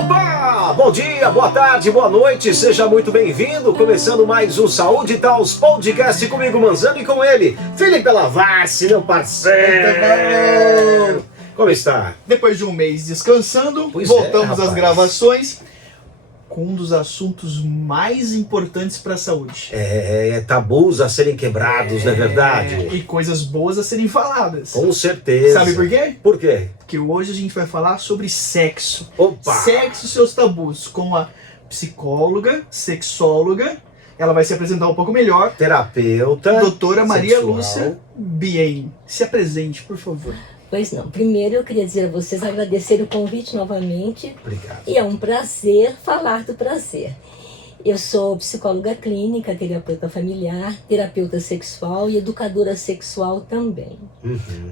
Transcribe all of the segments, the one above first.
Opa! Bom dia, boa tarde, boa noite, seja muito bem-vindo. Começando mais um Saúde e Taos Podcast comigo, Manzano, e com ele, Felipe Lavassi, meu parceiro. Como está? Depois de um mês descansando, voltamos às gravações com um dos assuntos mais importantes para a saúde. Tabus a serem quebrados, não é verdade? E coisas boas a serem faladas. Com certeza. Sabe por quê? Por quê? Porque hoje a gente vai falar sobre sexo. Opa! Sexo e seus tabus, com a psicóloga, sexóloga. Ela vai se apresentar um pouco melhor. Terapeuta. Doutora Maria sexual. Lúcia Bien. Se apresente, por favor. Pois não. Primeiro eu queria dizer a vocês, agradecer o convite novamente. Obrigado. E é um prazer falar do prazer. Eu sou psicóloga clínica, terapeuta familiar, terapeuta sexual e educadora sexual também.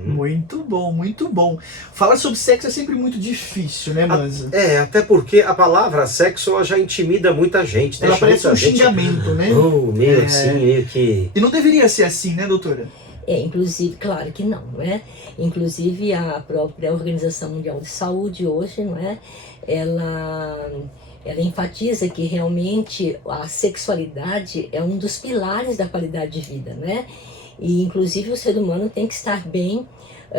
Muito bom, muito bom. Falar sobre sexo é sempre muito difícil, né, Manza? Até porque a palavra sexo ela já intimida muita gente. Ela parece um gente... xingamento, né? Meio assim, meio que... E não deveria ser assim, né, doutora? Inclusive, claro que não, não é? Inclusive a própria Organização Mundial de Saúde hoje, não é? Ela enfatiza que realmente a sexualidade é um dos pilares da qualidade de vida, né? E inclusive o ser humano tem que estar bem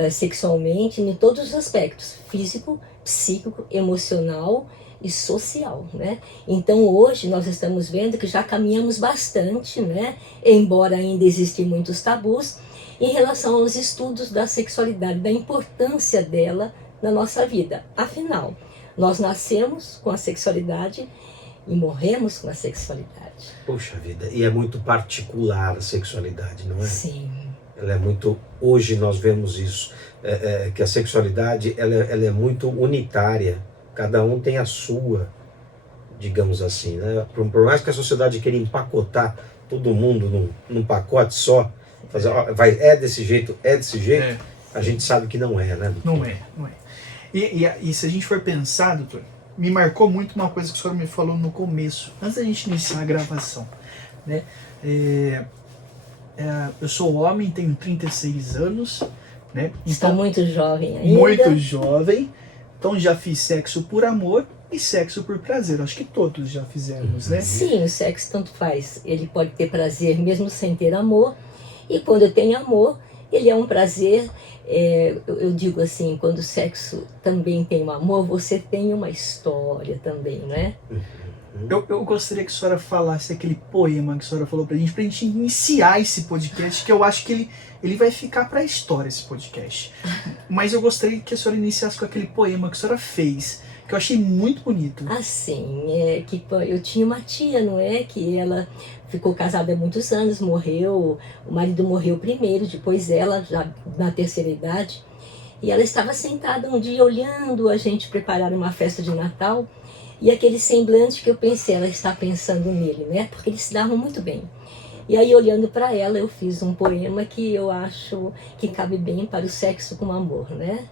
sexualmente em todos os aspectos, físico, psíquico, emocional e social, né? Então hoje nós estamos vendo que já caminhamos bastante, né? Embora ainda existem muitos tabus em relação aos estudos da sexualidade, da importância dela na nossa vida. Afinal, nós nascemos com a sexualidade e morremos com a sexualidade. Poxa vida, e é muito particular a sexualidade, não é? Sim. Ela é muito... Hoje nós vemos isso, que a sexualidade ela é muito unitária. Cada um tem a sua, digamos assim, né? Por mais que a sociedade queira empacotar todo mundo num pacote só, fazer, é desse jeito, a gente sabe que não é, né? Não é. E se a gente for pensar, doutor, me marcou muito uma coisa que o senhor me falou no começo, antes da gente iniciar a gravação, né? Eu sou homem, tenho 36 anos, né? Está Então, muito jovem ainda. muito jovem, então já fiz sexo por amor e sexo por prazer. Acho que todos já fizemos, né? Sim, o sexo tanto faz. Ele pode ter prazer mesmo sem ter amor. E quando tem amor, ele é um prazer. Eu digo assim, quando o sexo também tem um amor, você tem uma história também, não é? Eu gostaria que a senhora falasse aquele poema que a senhora falou pra gente iniciar esse podcast, que eu acho que ele vai ficar pra história, esse podcast. Mas eu gostaria que a senhora iniciasse com aquele poema que a senhora fez, que eu achei muito bonito. Assim, que eu tinha uma tia, não é? Que ela ficou casada há muitos anos, morreu, o marido morreu primeiro, depois ela, já na terceira idade, e ela estava sentada um dia olhando a gente preparar uma festa de Natal, e aquele semblante que eu pensei, ela está pensando nele, né? Porque eles se davam muito bem. E aí, olhando para ela, eu fiz um poema que eu acho que cabe bem para o sexo com amor, né?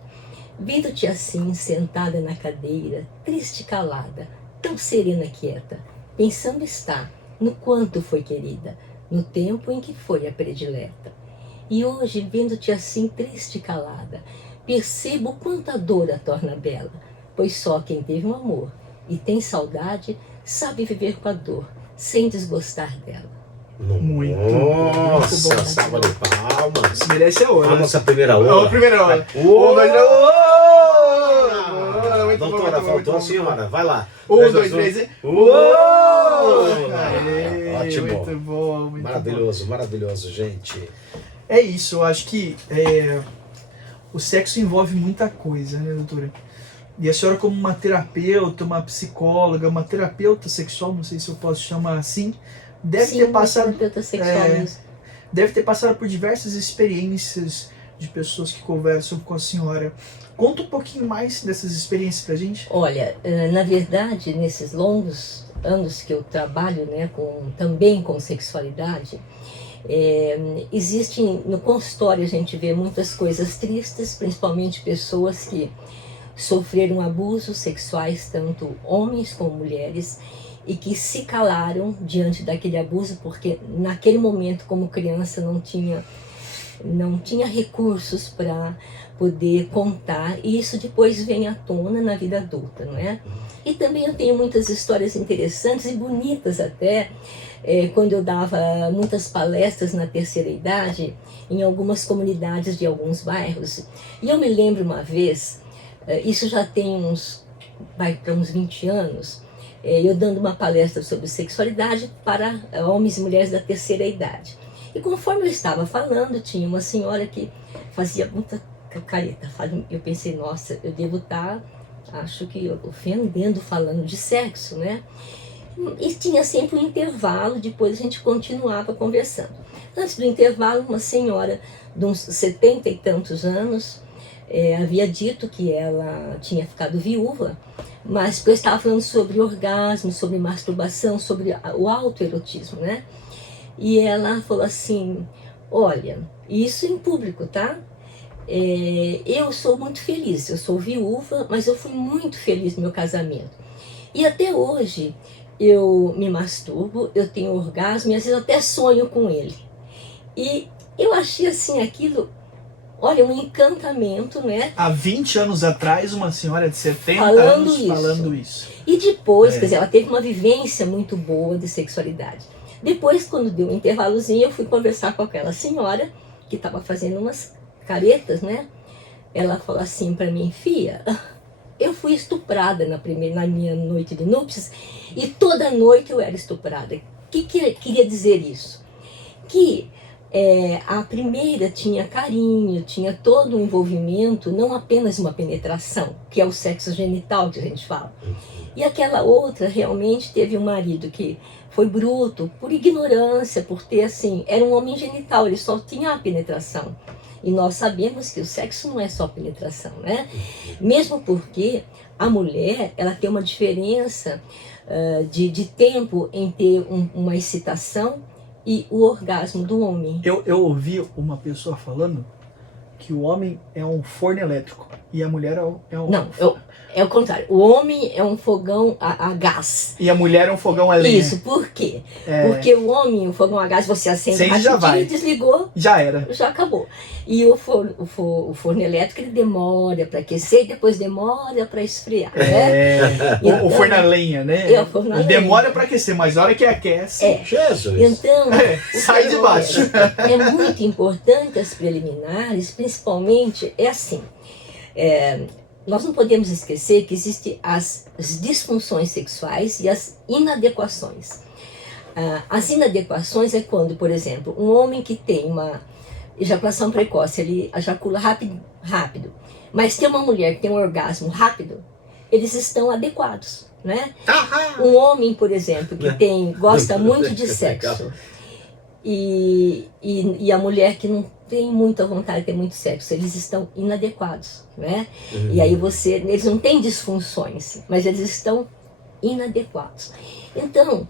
Vendo-te assim, sentada na cadeira, triste e calada, tão serena e quieta, pensando está no quanto foi querida, no tempo em que foi a predileta. E hoje, vendo-te assim, triste e calada, percebo quanta dor a torna bela, pois só quem teve um amor e tem saudade, sabe viver com a dor, sem desgostar dela. Muito Nossa, bom. salva de palmas. Merece a hora. A nossa primeira hora. A primeira hora. Doutora, faltou a senhora. Vai lá. 1, 2, 3 e... Ótimo. Muito bom, muito Maravilhoso, maravilhoso, gente. É isso, eu acho que o sexo envolve muita coisa, né, doutora? E a senhora, como uma terapeuta, uma psicóloga, uma terapeuta sexual, não sei se eu posso chamar assim, deve ter passado por diversas experiências de pessoas que conversam com a senhora. Conta um pouquinho mais dessas experiências pra gente. Olha, na verdade, nesses longos anos que eu trabalho, né, também com sexualidade, existem no consultório, a gente vê muitas coisas tristes, principalmente pessoas que sofreram abusos sexuais, tanto homens como mulheres, e que se calaram diante daquele abuso porque naquele momento, como criança, não tinha recursos para poder contar, e isso depois vem à tona na vida adulta, não é? E também eu tenho muitas histórias interessantes e bonitas até, quando eu dava muitas palestras na terceira idade, em algumas comunidades de alguns bairros. E eu me lembro uma vez, isso já tem vai para uns 20 anos, eu dando uma palestra sobre sexualidade para homens e mulheres da terceira idade. E conforme eu estava falando, tinha uma senhora que fazia muita careta. Eu pensei, nossa, eu devo estar, acho que ofendendo, falando de sexo, né? E tinha sempre um intervalo, depois a gente continuava conversando. Antes do intervalo, uma senhora de uns 70 e tantos anos havia dito que ela tinha ficado viúva, mas porque eu estava falando sobre orgasmo, sobre masturbação, sobre o autoerotismo, né? E ela falou assim, olha, isso em público, tá? Eu sou muito feliz, eu sou viúva, mas eu fui muito feliz no meu casamento. E até hoje eu me masturbo, eu tenho orgasmo e às vezes eu até sonho com ele. E eu achei assim aquilo, olha, um encantamento, né? Há 20 anos atrás, uma senhora de 70 Falando anos isso. falando isso. E depois, quer dizer, ela teve uma vivência muito boa de sexualidade. Depois, quando deu um intervalozinho, eu fui conversar com aquela senhora que estava fazendo umas caretas, né? Ela falou assim para mim, filha, eu fui estuprada na minha noite de núpcias e toda noite eu era estuprada. O que queria dizer isso? Que a primeira tinha carinho, tinha todo um envolvimento, não apenas uma penetração, que é o sexo genital que a gente fala. E aquela outra realmente teve um marido que foi bruto, por ignorância, por ter assim, era um homem genital, ele só tinha a penetração. E nós sabemos que o sexo não é só penetração, né? Mesmo porque a mulher, ela tem uma diferença de tempo em ter uma excitação e o orgasmo do homem. Eu ouvi uma pessoa falando que o homem é um forno elétrico e a mulher é um... Não, é o contrário. O homem é um fogão a gás. E a mulher é um fogão a lenha. Isso, por quê? Porque o homem, o fogão a gás, você acende rapidinho, desligou, já era. Já acabou. E o forno elétrico, ele demora para aquecer e depois demora para esfriar, né? Então, o forno a lenha, né? O forno a lenha. Demora para aquecer, mas na hora que aquece... Jesus! Então, sai de baixo. É muito importante as preliminares, principalmente, assim... nós não podemos esquecer que existem as disfunções sexuais e as inadequações. As inadequações é quando, por exemplo, um homem que tem uma ejaculação precoce, ele ejacula rápido, mas tem uma mulher que tem um orgasmo rápido, eles estão adequados, né? Um homem, por exemplo, que gosta muito de sexo e a mulher que não tem muita vontade de ter muito sexo, eles estão inadequados, né? E aí eles não têm disfunções, mas eles estão inadequados. Então,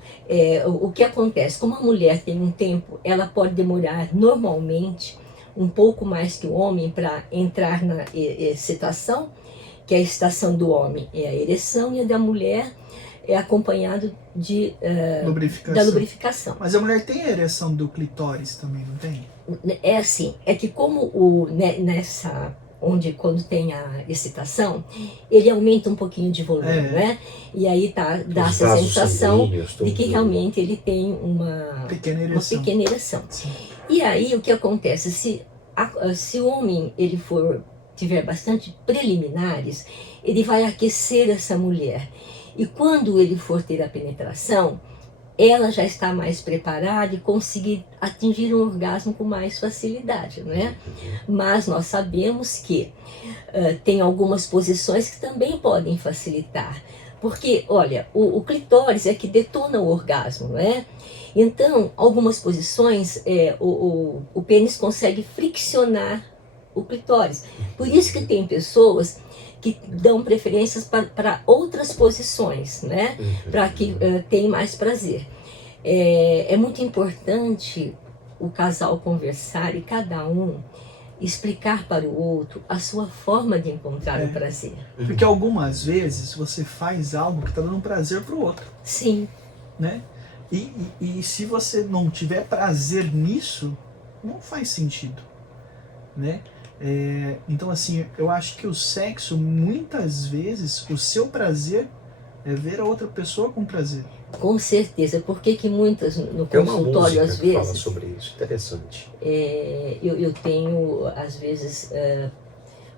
o que acontece? Como a mulher tem um tempo, ela pode demorar normalmente um pouco mais que o homem para entrar na excitação, que a excitação do homem é a ereção e a da mulher é acompanhado da lubrificação. Mas a mulher tem a ereção do clitóris também, não tem? É assim, é que como quando tem a excitação, ele aumenta um pouquinho de volume, né? E aí dá essa sensação de que realmente ele tem uma pequena ereção. Sim. E aí o que acontece? Se o homem tiver bastante preliminares, ele vai aquecer essa mulher. E quando ele for ter a penetração, ela já está mais preparada e conseguir atingir um orgasmo com mais facilidade, né? Mas nós sabemos que tem algumas posições que também podem facilitar. Porque, olha, o clitóris é que detona o orgasmo, né? Então, algumas posições, o pênis consegue friccionar o clitóris. Por isso que tem pessoas que dão preferências para outras posições, né? Para que tenham mais prazer. É muito importante o casal conversar e cada um explicar para o outro a sua forma de encontrar o prazer. Porque algumas vezes você faz algo que está dando prazer para o outro. Sim. Né? E se você não tiver prazer nisso, não faz sentido. Né? Então assim, eu acho que o sexo, muitas vezes, o seu prazer É ver a outra pessoa com prazer. Com certeza. Por que que muitas no Tem uma consultório, música às que fala vezes, sobre isso, interessante. eu tenho, às vezes,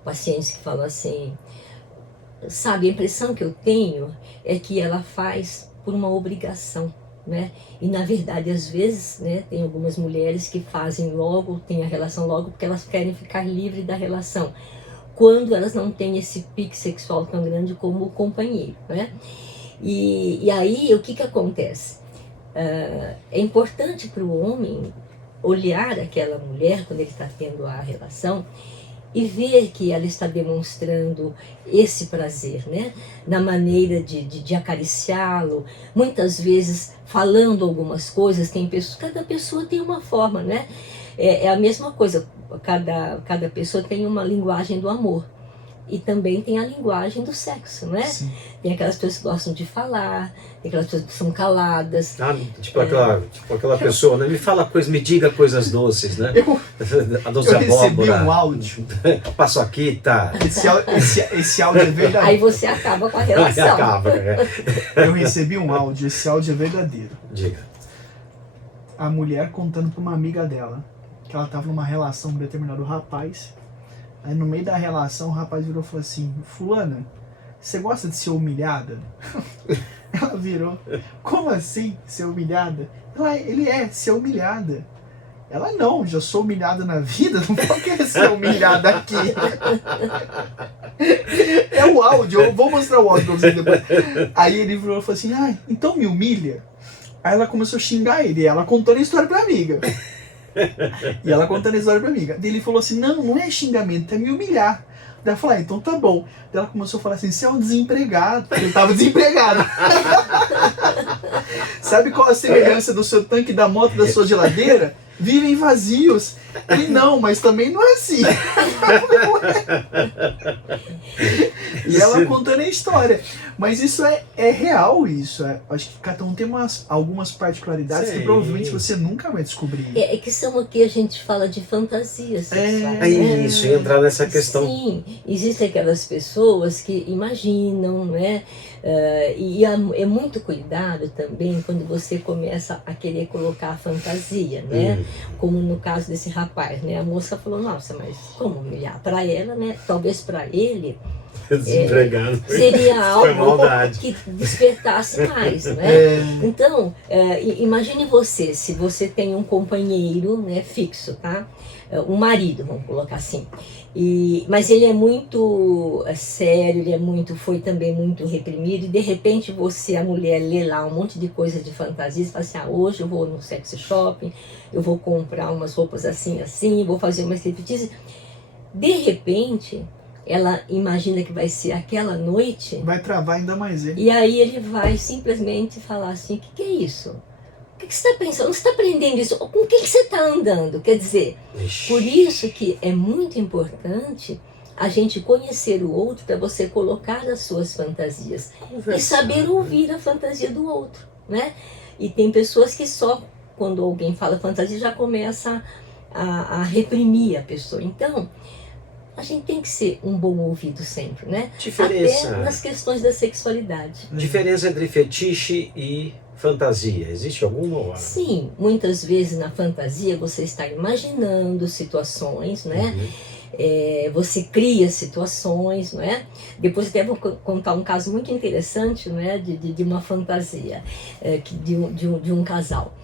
pacientes que falam assim, sabe, a impressão que eu tenho é que ela faz por uma obrigação, né? E na verdade, às vezes, né, tem algumas mulheres que fazem logo, têm a relação logo, porque elas querem ficar livre da relação, quando elas não têm esse pique sexual tão grande como o companheiro, né? E aí, o que que acontece? É importante para o homem olhar aquela mulher, quando ele está tendo a relação, e ver que ela está demonstrando esse prazer, né? Na maneira de acariciá-lo, muitas vezes falando algumas coisas, cada pessoa tem uma forma, né? É a mesma coisa, cada pessoa tem uma linguagem do amor. E também tem a linguagem do sexo, né? Sim. Tem aquelas pessoas que gostam de falar, tem aquelas pessoas que são caladas. Tipo aquela pessoa, né? Me diga coisas doces, né? A doce Eu recebi abóbora. um áudio. Passo aqui, tá. Esse áudio é verdadeiro. Aí você acaba com a Aí relação. acaba, né? Eu recebi um áudio, esse áudio é verdadeiro. Diga. A mulher contando pra uma amiga dela que ela tava numa relação com um determinado rapaz. Aí no meio da relação o rapaz virou e falou assim: Fulana, você gosta de ser humilhada? Ela virou: como assim ser humilhada? Ele é ser humilhada. Ela: não, já sou humilhada na vida, não vou querer ser humilhada aqui. É o áudio, eu vou mostrar o áudio pra vocês depois. Aí ele virou e falou assim: então me humilha. Aí ela começou a xingar ele, e ela contando a história pra amiga. E ela contando a história pra amiga. Daí ele falou assim: não é xingamento, é me humilhar. Daí ela falou: então tá bom. Daí ela começou a falar assim: você é um desempregado. Ele tava desempregado. Sabe qual a semelhança do seu tanque da moto, da sua geladeira? Vivem vazios. Ele: não, mas também não é assim. E ela contando a história. Mas isso é real, isso. Acho que cada um tem algumas particularidades Sim. que provavelmente você nunca vai descobrir. É que são o que a gente fala de fantasias sexuais. É isso, e entrar nessa questão. Sim, existem aquelas pessoas que imaginam, né? É muito cuidado também quando você começa a querer colocar a fantasia, né? Como no caso desse rapaz, né? A moça falou: nossa, mas como humilhar? Para ela, né? Talvez para ele Desempregado. seria Foi algo maldade. que despertasse mais, né? Então, imagine você, se você tem um companheiro, né, fixo, tá? Um marido, vamos colocar assim. Mas ele é muito sério, foi também muito reprimido, e de repente você, a mulher, lê lá um monte de coisa de fantasia, e fala assim: hoje eu vou no sexy shopping, eu vou comprar umas roupas assim, vou fazer uma striptease. De repente, ela imagina que vai ser aquela noite, Vai travar ainda mais ele. e aí ele vai simplesmente falar assim: o que é isso? O que você está pensando? Onde você está aprendendo isso? Com quem que você está andando? Quer dizer, por isso que é muito importante a gente conhecer o outro, para você colocar as suas fantasias e saber ouvir a fantasia do outro, né? E tem pessoas que só quando alguém fala fantasia já começa a reprimir a pessoa. Então, a gente tem que ser um bom ouvido sempre, né? Diferença. Até nas questões da sexualidade. Diferença entre fetiche e fantasia. Existe alguma? Sim, muitas vezes na fantasia você está imaginando situações, né? Você cria situações, não é? Depois até vou contar um caso muito interessante, não é? De uma fantasia de um casal.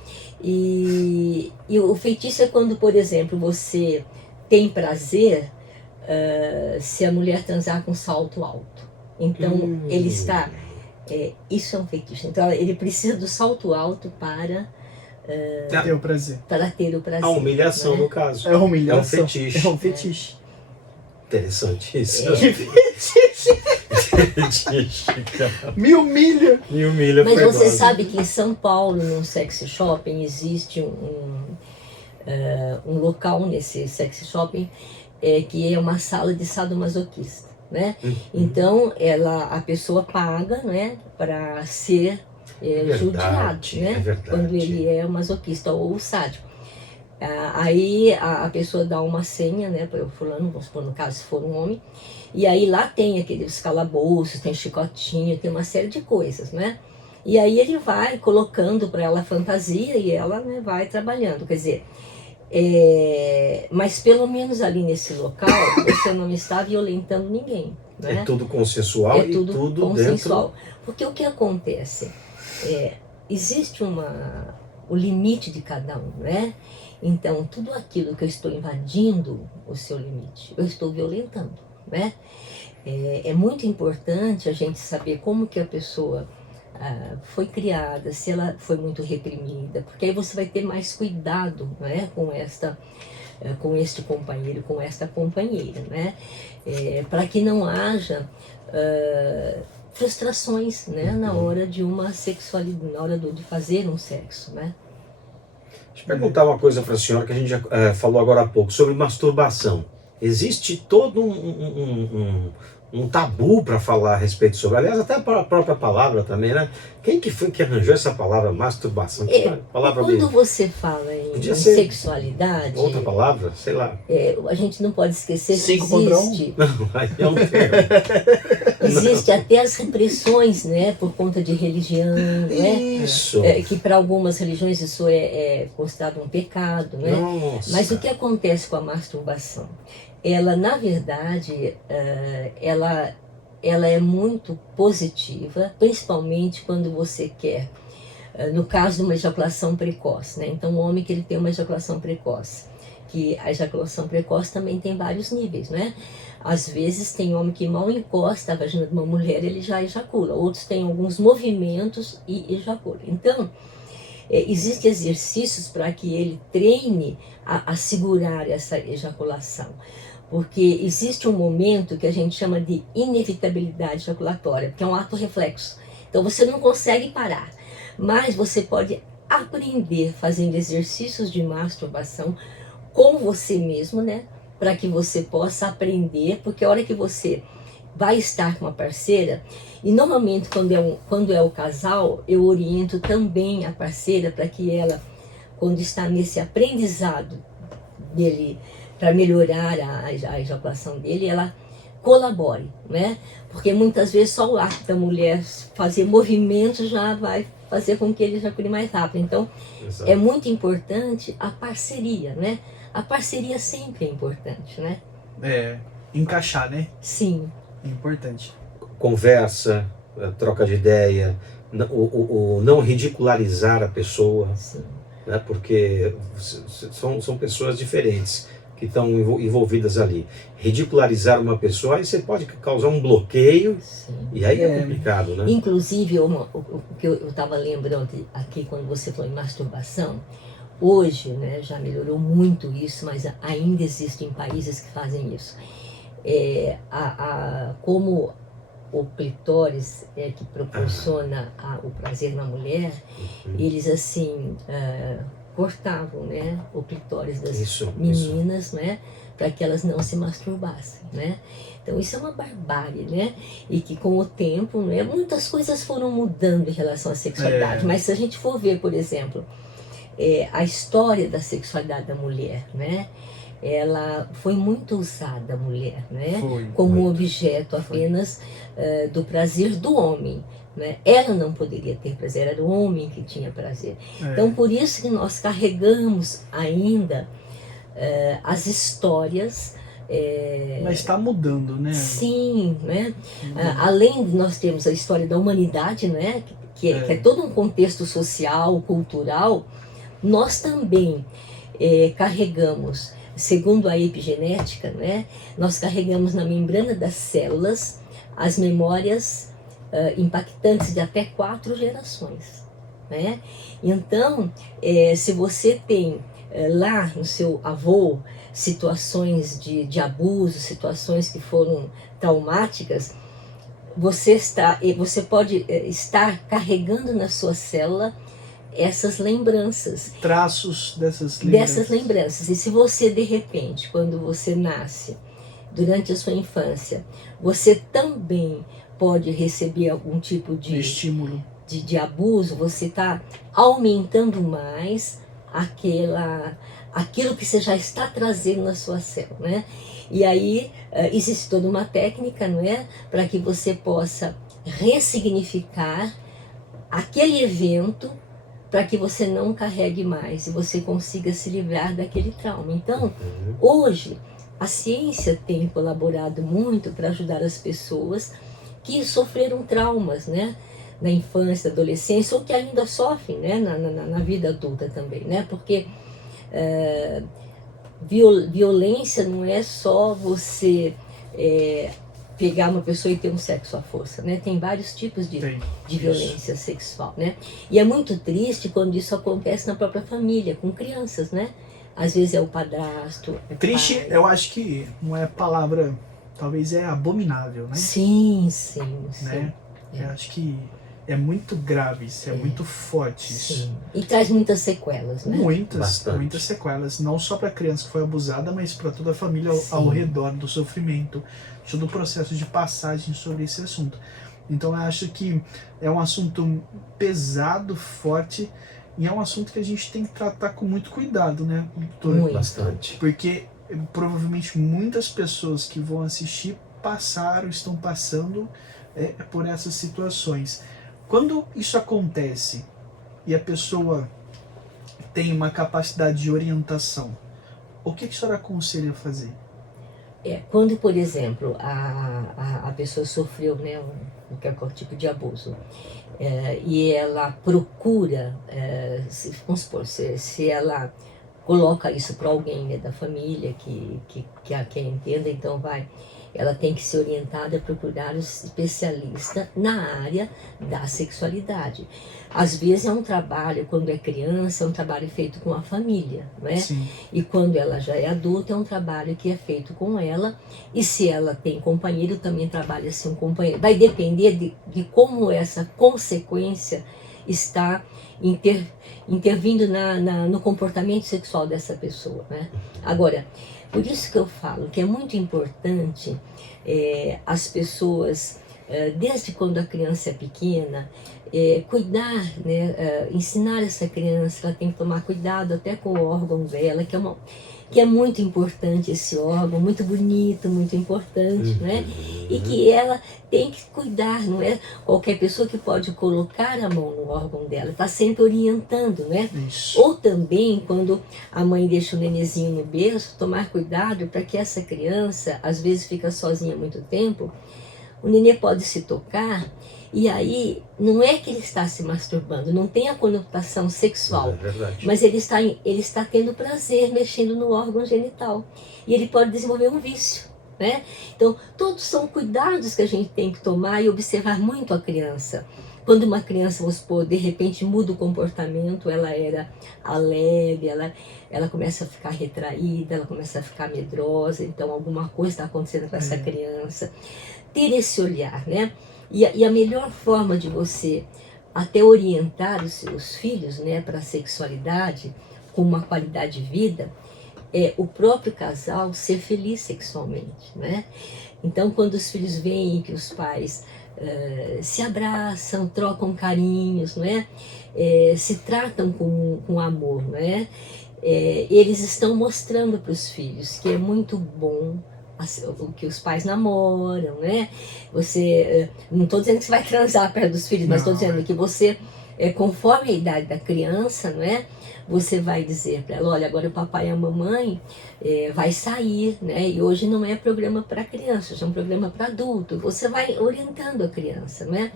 E o feitiço é quando, por exemplo, você tem prazer se a mulher transar com salto alto. Então ele está... isso é um feitiço. Então ele precisa do salto alto para ter o prazer. Para ter o prazer. A humilhação, né? no caso. É humilhação. É um fetiche. É um fetiche. Interessante isso. Que fetiche! Fetiche, cara. Me humilha! Me humilha. Mas foi você base. sabe que em São Paulo, num sexy shopping, existe um local nesse sexy shopping que é uma sala de sadomasoquista, né? Então a pessoa paga, né, para ser judiado, né? É verdade. Quando ele é masoquista ou sádico. Aí a pessoa dá uma senha, né, para o fulano, vamos supor, no caso, se for um homem, e aí lá tem aqueles calabouços, tem chicotinho, tem uma série de coisas, né? E aí ele vai colocando para ela fantasia e ela, né, vai trabalhando. Quer dizer, mas pelo menos ali nesse local você não está violentando ninguém, né? É tudo consensual É e tudo tudo consensual. dentro... Porque o que acontece? Existe o limite de cada um, né? Então, tudo aquilo que eu estou invadindo o seu limite, eu estou violentando, né? É muito importante a gente saber como que a pessoa foi criada, se ela foi muito reprimida, porque aí você vai ter mais cuidado, né, com este companheiro, com esta companheira, né? Para que não haja frustrações, né, na hora de uma sexualidade, na hora de fazer um sexo, né? Deixa eu perguntar uma coisa para a senhora que a gente já falou agora há pouco, sobre masturbação. Existe todo um tabu para falar a respeito sobre, aliás, até a própria palavra também, né? Quem que foi que arranjou essa palavra masturbação? Que palavra Quando você fala em sexualidade, outra palavra, sei lá. A gente não pode esquecer que 5 contra 1? existe, Não, aí é um termo. existe até as repressões, né, por conta de religião, né? Isso. Que para algumas religiões isso é considerado um pecado, né? Nossa. Mas o que acontece com a masturbação? Ela, na verdade, ela é muito positiva, principalmente quando você quer, no caso de uma ejaculação precoce, né? Então, o homem que ele tem uma ejaculação precoce, que a ejaculação precoce também tem vários níveis, né? Às vezes tem homem que mal encosta a vagina de uma mulher, ele já ejacula. Outros têm alguns movimentos e ejacula. Então, existem exercícios para que ele treine a segurar essa ejaculação. Porque existe um momento que a gente chama de inevitabilidade ejaculatória, que é um ato reflexo. Então você não consegue parar, mas você pode aprender fazendo exercícios de masturbação com você mesmo, né? Para que você possa aprender, porque a hora que você vai estar com uma parceira, e normalmente quando é o casal, eu oriento também a parceira para que ela, quando está nesse aprendizado dele, para melhorar a ejaculação dele, ela colabore, né? Porque muitas vezes só o ato da mulher fazer movimento já vai fazer com que ele ejacule mais rápido. Então, Exato. é muito importante a parceria, né? A parceria sempre é importante, né? Encaixar, né? Sim. É importante. Conversa, troca de ideia, o não ridicularizar a pessoa, Sim. né? Porque são pessoas diferentes que estão envolvidas ali. Ridicularizar uma pessoa, aí você pode causar um bloqueio. Sim. E aí é complicado, né? Inclusive, o que eu estava lembrando aqui quando você falou em masturbação, hoje, né, já melhorou muito isso, mas ainda existem países que fazem isso. Como o clitóris que proporciona o prazer na mulher, eles assim cortavam, né, o clitóris das meninas, né, para que elas não se masturbassem, né? Então isso é uma barbárie, né? E que com o tempo, né, muitas coisas foram mudando em relação à sexualidade. Mas se a gente for ver, por exemplo, a história da sexualidade da mulher, né? Ela foi muito usada, a mulher, né? Como objeto apenas do prazer do homem, né? Ela não poderia ter prazer, era o homem que tinha prazer. Então, por isso que nós carregamos ainda as histórias. Mas está mudando, né? Sim, né? Além de nós termos a história da humanidade, né? Que é todo um contexto social, cultural, nós também carregamos, segundo a epigenética, né? Nós carregamos na membrana das células as memórias impactantes de até 4 gerações, né? Então, se você tem lá no seu avô situações de abuso, situações que foram traumáticas, você pode estar carregando na sua célula essas lembranças. Traços dessas lembranças. E se você, de repente, quando você nasce, durante a sua infância, você também pode receber algum tipo de estímulo, de abuso, você está aumentando mais aquilo que você já está trazendo na sua célula, né? E aí existe toda uma técnica, não é, para que você possa ressignificar aquele evento para que você não carregue mais e você consiga se livrar daquele trauma. Então, hoje, a ciência tem colaborado muito para ajudar as pessoas que sofreram traumas, né, na infância, adolescência, ou que ainda sofrem, né, na vida adulta também, né, porque violência não é só você pegar uma pessoa e ter um sexo à força, né? Tem vários tipos de violência sexual, né? E é muito triste quando isso acontece na própria família, com crianças, né? Às vezes é o padrasto. Triste, pai. eu acho que não é palavra, talvez é abominável, né? Sim. Né? Eu acho que é muito grave isso, é muito forte isso. Sim. E traz muitas sequelas, né? Muitas sequelas, não só para a criança que foi abusada, mas para toda a família ao redor do sofrimento, todo o processo de passagem sobre esse assunto. Então eu acho que é um assunto pesado, forte, e é um assunto que a gente tem que tratar com muito cuidado, né, doutora? Muito. Bastante. Porque provavelmente muitas pessoas que vão assistir estão passando por essas situações. Quando isso acontece e a pessoa tem uma capacidade de orientação, o que a senhora aconselha a fazer? Quando, por exemplo, a pessoa sofreu, né, qualquer tipo de abuso, e ela procura, vamos supor, se ela coloca isso para alguém, né, da família que a quer entenda, então ela tem que ser orientada a procurar um especialista na área da sexualidade. Às vezes é um trabalho, quando é criança, é um trabalho feito com a família, não é? Sim. E quando ela já é adulta, é um trabalho que é feito com ela. E se ela tem companheiro, também trabalha-se um companheiro. Vai depender de como essa consequência está intervindo no comportamento sexual dessa pessoa, né? Agora, por isso que eu falo que é muito importante as pessoas, desde quando a criança é pequena, cuidar, né, ensinar essa criança, ela tem que tomar cuidado até com o órgão dela, que é muito importante esse órgão, muito bonito, muito importante, né? E que ela tem que cuidar, não é qualquer pessoa que pode colocar a mão no órgão dela, está sempre orientando, né? Isso. Ou também, quando a mãe deixa o nenenzinho no berço, tomar cuidado para que essa criança, às vezes fica sozinha há muito tempo, o nenê pode se tocar, e aí não é que ele está se masturbando, não tem a conotação sexual, mas ele está tendo prazer mexendo no órgão genital, e ele pode desenvolver um vício, né? Então, todos são cuidados que a gente tem que tomar e observar muito a criança. Quando uma criança, vamos supor, de repente muda o comportamento, ela era alegre, ela começa a ficar retraída, ela começa a ficar medrosa, então alguma coisa está acontecendo com essa criança. Ter esse olhar, né? E a melhor forma de você até orientar os seus filhos, né, para a sexualidade, com uma qualidade de vida, é o próprio casal ser feliz sexualmente, né? Então, quando os filhos veem que os pais se abraçam, trocam carinhos, não é? Se tratam com amor, não é? Eles estão mostrando para os filhos que é muito bom o que os pais namoram, né? Você, não estou dizendo que você vai transar perto dos filhos, mas estou dizendo que você, conforme a idade da criança, não é? Você vai dizer para ela, olha, agora o papai e a mamãe vai sair, né? E hoje não é programa para criança, hoje é um programa para adulto. Você vai orientando a criança, não é?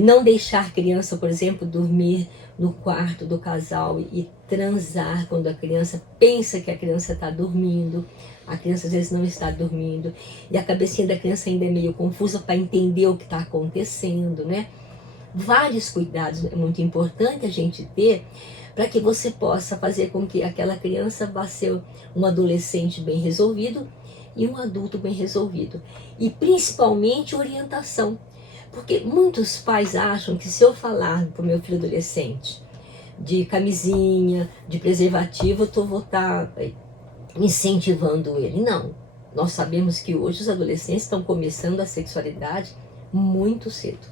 Não deixar a criança, por exemplo, dormir no quarto do casal e transar quando a criança pensa que a criança está dormindo. A criança às vezes não está dormindo e a cabecinha da criança ainda é meio confusa para entender o que está acontecendo, né? Vários cuidados é muito importante a gente ter para que você possa fazer com que aquela criança vá ser um adolescente bem resolvido e um adulto bem resolvido. E principalmente orientação. Porque muitos pais acham que se eu falar para o meu filho adolescente de camisinha, de preservativo, eu vou estar incentivando ele. Não. Nós sabemos que hoje os adolescentes estão começando a sexualidade muito cedo.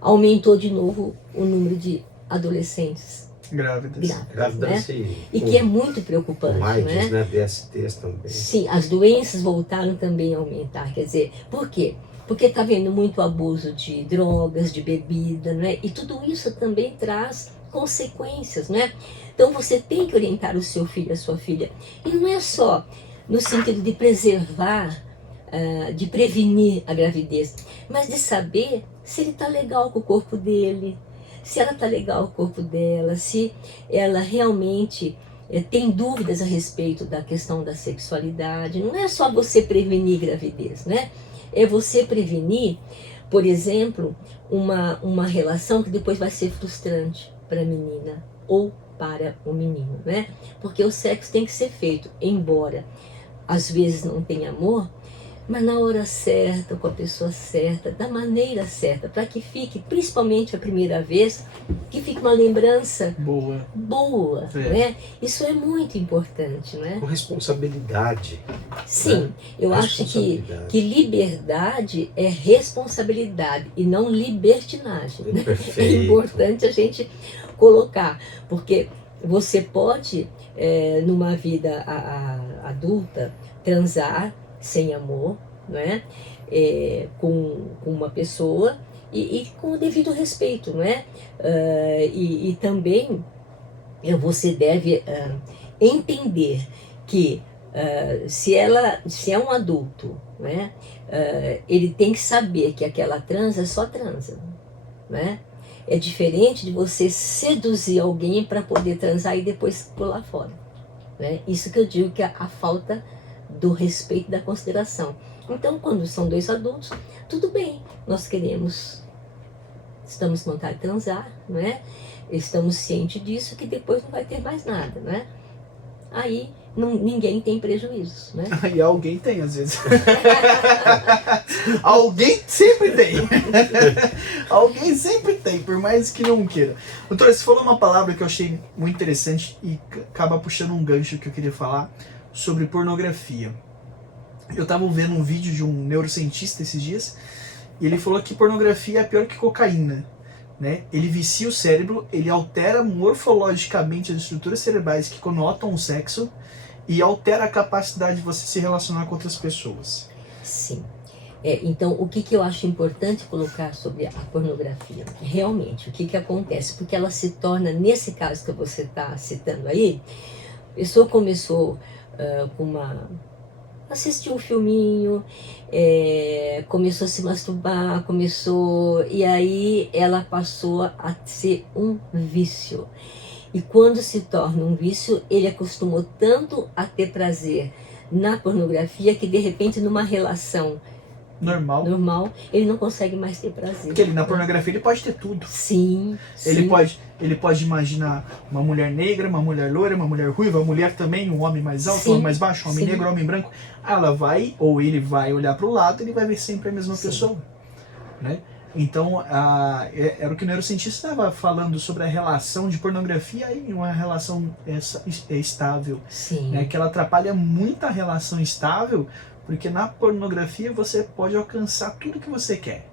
Aumentou de novo o número de adolescentes Grávidas. né? E com, que é muito com preocupante, AIDS, né? DSTs também. Sim, as doenças voltaram também a aumentar. Quer dizer, por quê? Porque está havendo muito abuso de drogas, de bebida, né? E tudo isso também traz consequências, né? Então você tem que orientar o seu filho, a sua filha. E não é só no sentido de preservar, de prevenir a gravidez, mas de saber se ele está legal com o corpo dele, se ela está legal com o corpo dela, se ela realmente tem dúvidas a respeito da questão da sexualidade. Não é só você prevenir gravidez, né? É você prevenir, por exemplo, uma relação que depois vai ser frustrante para a menina ou para o menino, né? Porque o sexo tem que ser feito, embora às vezes não tenha amor, mas na hora certa, com a pessoa certa, da maneira certa, para que fique, principalmente a primeira vez, que fique uma lembrança boa, né? Isso é muito importante, né? Com responsabilidade. Sim, né? eu acho que liberdade é responsabilidade e não libertinagem. Né? É importante a gente colocar, porque você pode, numa vida adulta, transar sem amor, né? Com uma pessoa e com o devido respeito, né? E também você deve entender que se é um adulto, né? Ele tem que saber que aquela transa é só transa, né? É diferente de você seduzir alguém para poder transar e depois pular fora, né? Isso que eu digo que é a falta do respeito e da consideração. Então, quando são dois adultos, tudo bem, nós estamos com vontade de transar, não é? Estamos cientes disso, que depois não vai ter mais nada, né? Aí ninguém tem prejuízo, né? Aí alguém tem, às vezes. Alguém sempre tem. Alguém sempre tem, por mais que não queira. Doutora, você falou uma palavra que eu achei muito interessante e acaba puxando um gancho que eu queria falar sobre pornografia. Eu estava vendo um vídeo de um neurocientista esses dias e ele falou que pornografia é pior que cocaína, né? Ele vicia o cérebro, ele altera morfologicamente as estruturas cerebrais que conotam o sexo e altera a capacidade de você se relacionar com outras pessoas. Sim. Então, o que eu acho importante colocar sobre a pornografia? Realmente, o que acontece? Porque ela se torna, nesse caso que você está citando aí, a pessoa começou assistiu um filminho, começou a se masturbar, e aí ela passou a ser um vício. E quando se torna um vício, ele acostumou tanto a ter prazer na pornografia que de repente numa relação normal, ele não consegue mais ter prazer. Porque na pornografia ele pode ter tudo. Sim. Ele pode imaginar uma mulher negra, uma mulher loira, uma mulher ruiva, uma mulher também, um homem mais alto, um homem mais baixo, um homem negro, um homem branco. Ela vai, ou ele vai olhar para o lado e ele vai ver sempre a mesma pessoa, né? Então, era o que o neurocientista estava falando sobre a relação de pornografia e uma relação estável. Sim. Né? Que ela atrapalha muito a relação estável, porque na pornografia você pode alcançar tudo que você quer,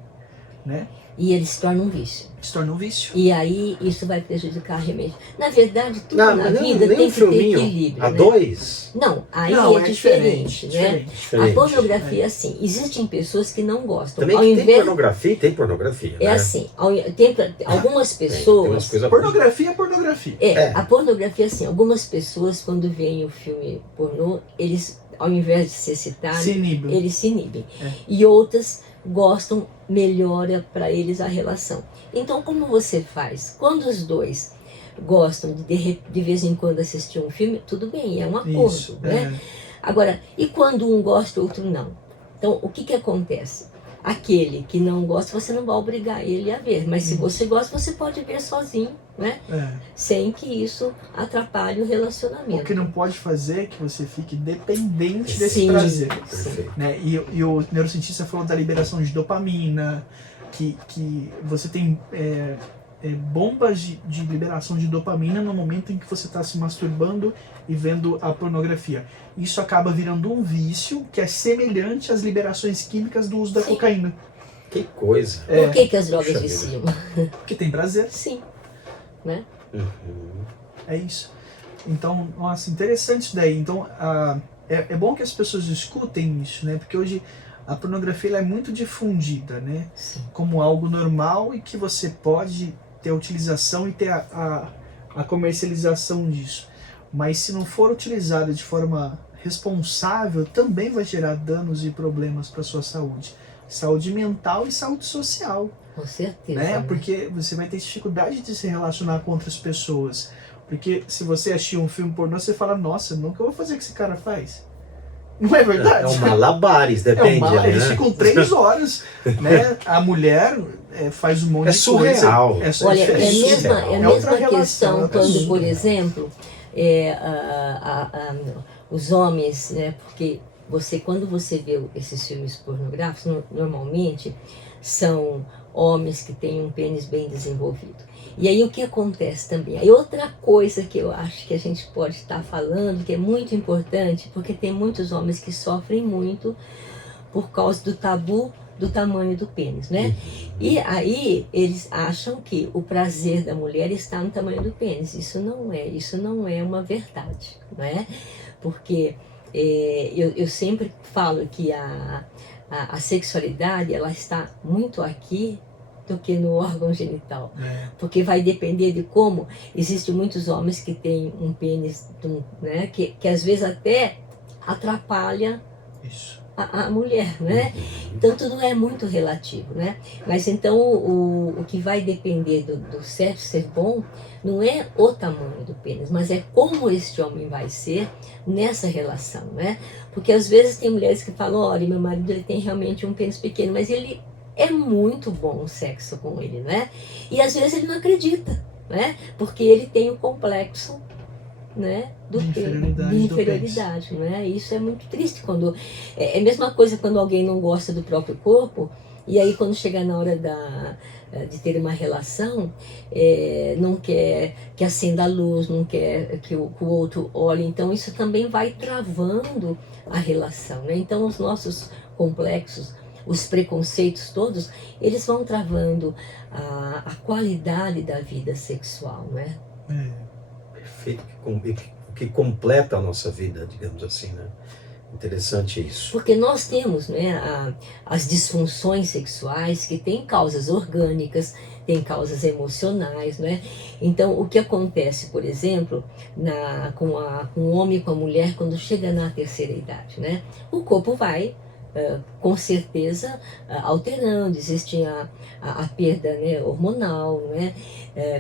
né? E ele se torna um vício. Se torna um vício. E aí isso vai prejudicar realmente. Na verdade, tudo na vida tem que ter equilíbrio. A dois? Não, aí não, é diferente, né? Diferente. A pornografia, assim, existem pessoas que não gostam. Também tem pornografia e tem pornografia, né? Assim, tem algumas pessoas... Pornografia é pornografia. A pornografia, assim, algumas pessoas, quando veem o filme pornô, eles, ao invés de se excitarem, eles se inibem. E outras gostam, melhora para eles a relação. Então, como você faz? Quando os dois gostam de vez em quando assistir um filme, tudo bem, é um acordo, né? Agora, e quando um gosta e o outro não? Então, o que acontece? Aquele que não gosta, você não vai obrigar ele a ver, mas se você gosta, você pode ver sozinho, né? Sem que isso atrapalhe o relacionamento. O que não pode fazer é que você fique dependente desse prazer. Né? E o neurocientista falou da liberação de dopamina, que você tem bombas de liberação de dopamina no momento em que você está se masturbando e vendo a pornografia. Isso acaba virando um vício que é semelhante às liberações químicas do uso da cocaína. Que coisa. Por que as drogas viciam? Porque tem prazer. Sim. Né? É isso. Então, nossa, interessante isso daí. Então, é bom que as pessoas escutem isso, né? Porque hoje a pornografia ela é muito difundida, né? Sim. Como algo normal e que você pode ter a utilização e ter a comercialização disso. Mas se não for utilizada de forma responsável, também vai gerar danos e problemas para sua saúde. Saúde mental e saúde social. Com certeza. Né? Né? Porque você vai ter dificuldade de se relacionar com outras pessoas. Porque se você assistir um filme pornô, você fala, nossa, nunca vou fazer o que esse cara faz. Não é verdade? É um malabares, depende. Eles né? ficam 3 horas, né? A mulher faz um monte de surreal. coisa. Olha, é a mesma outra relação, questão outra quando, surreal. por exemplo, os homens, né? Porque quando você vê esses filmes pornográficos, normalmente são homens que têm um pênis bem desenvolvido. E aí o que acontece também? Aí outra coisa que eu acho que a gente pode estar falando, que é muito importante, porque tem muitos homens que sofrem muito por causa do tabu do tamanho do pênis, né? E aí eles acham que o prazer da mulher está no tamanho do pênis. Isso não é uma verdade, né? Porque eu sempre falo que a sexualidade ela está muito aqui do que no órgão genital, porque vai depender de como. Existem muitos homens que têm um pênis, né, que às vezes até atrapalha a mulher, né? Então tudo é muito relativo, né? Mas então o que vai depender do sexo ser bom não é o tamanho do pênis, mas é como este homem vai ser nessa relação, né? Porque às vezes tem mulheres que falam, olha, meu marido ele tem realmente um pênis pequeno, mas ele é muito bom o sexo com ele, né? E às vezes ele não acredita, né? Porque ele tem o complexo, né, de inferioridade, né? Isso é muito triste quando é a mesma coisa quando alguém não gosta do próprio corpo e aí quando chega na hora de ter uma relação não quer que acenda a luz, não quer que o outro olhe, então isso também vai travando a relação, né? Então os nossos complexos, os preconceitos todos, eles vão travando a qualidade da vida sexual, né? Perfeito, que completa a nossa vida, digamos assim, né? Interessante isso. Porque nós temos, né, as disfunções sexuais que têm causas orgânicas, têm causas emocionais, né? Então, o que acontece, por exemplo, com o homem e com a mulher quando chega na terceira idade, né? O corpo vai com certeza alterando, existe a perda, né, hormonal, né?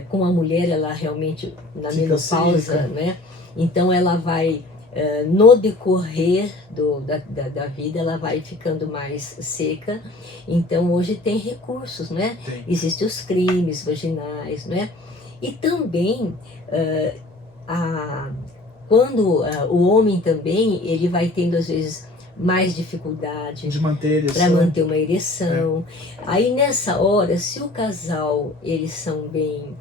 Com a mulher ela realmente na menopausa, né? Então ela vai no decorrer da vida ela vai ficando mais seca. Então hoje tem recursos, né? Existem os cremes vaginais, né? E também quando o homem também ele vai tendo às vezes mais dificuldade para manter uma ereção. Aí nessa hora, se o casal eles são bem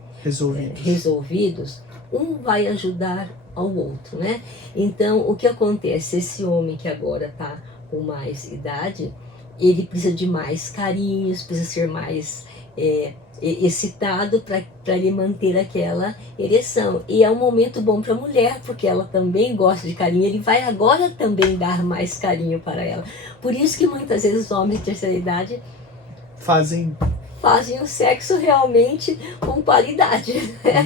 resolvidos, um vai ajudar ao outro, né? Então o que acontece? Esse homem que agora está com mais idade, ele precisa de mais carinhos, precisa ser mais excitado para ele manter aquela ereção. E é um momento bom para a mulher, porque ela também gosta de carinho, ele vai agora também dar mais carinho para ela. Por isso que muitas vezes os homens de terceira idade fazem o sexo realmente com qualidade.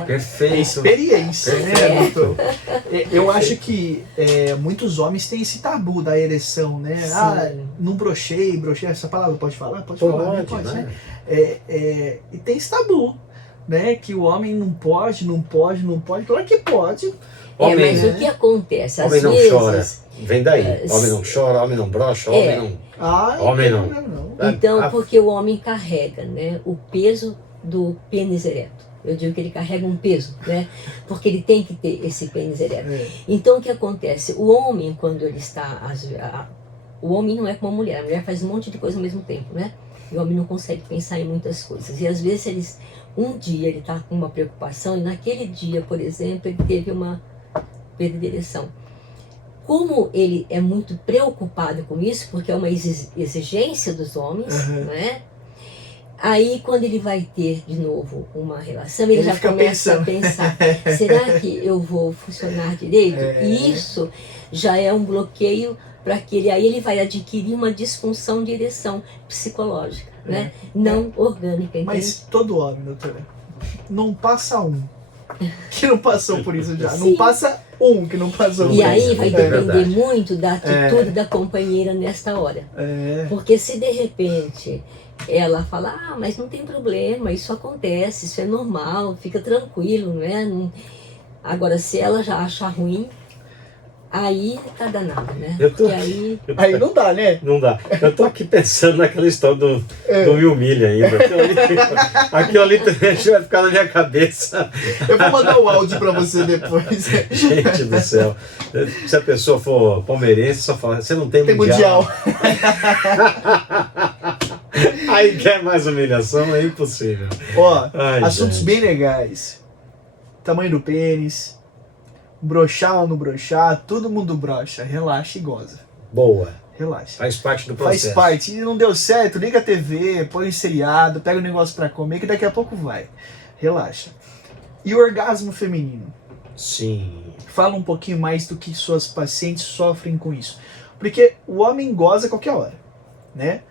Perfeito. Experiência, Perfeito. né? Eu acho que muitos homens têm esse tabu da ereção, né? Sim. Não brochei, essa palavra pode falar? Pode, Pode, né? E tem esse tabu, né? Que o homem não pode. Claro que pode. Homem, mas o que acontece? Homem às não vezes, chora. Vem daí. Homem não chora, homem não brocha, homem não... Homem não. Então, porque o homem carrega, né, o peso do pênis ereto. Eu digo que ele carrega um peso, né? Porque ele tem que ter esse pênis ereto. Então, o que acontece? O homem, quando ele está... O homem não é como a mulher faz um monte de coisa ao mesmo tempo, né? E o homem não consegue pensar em muitas coisas. E às vezes um dia ele está com uma preocupação e naquele dia, por exemplo, ele teve uma perda de ereção. Como ele é muito preocupado com isso, porque é uma exigência dos homens, né? Aí, quando ele vai ter de novo uma relação, ele já fica começa a pensando. pensar: será que eu vou funcionar direito? É. E isso já é um bloqueio para que ele. Aí ele vai adquirir uma disfunção de ereção psicológica, né? Não orgânica. Mas todo homem, doutora, não passa um que não passou por isso já. Sim. Não passa um que não passou por E isso. aí vai É depender verdade. muito da atitude da companheira nesta hora. É. Porque se de repente ela fala: ah, mas não tem problema, isso acontece, isso é normal, fica tranquilo, né? Agora, se ela já acha ruim, aí tá danado, né? Eu tô- Porque aí. Aí não dá, né? Não dá. Eu tô aqui pensando naquela história do Will Milha ainda. Aquilo ali também vai ficar na minha cabeça. Eu vou mandar o áudio pra você depois. Gente do céu. Se a pessoa for palmeirense, só fala: você não tem Tem mundial. mundial. Aí quer mais humilhação? É impossível. Ó, Ai, assuntos gente. bem legais. Tamanho do pênis, broxar ou não broxar, todo mundo broxa. Relaxa e goza. Boa. Relaxa. Faz parte do Faz processo. parte. E não deu certo, liga a TV, põe um seriado, pega um negócio pra comer que daqui a pouco vai. Relaxa. E o orgasmo feminino? Sim. Fala um pouquinho mais do que suas pacientes sofrem com isso. Porque o homem goza a qualquer hora, né?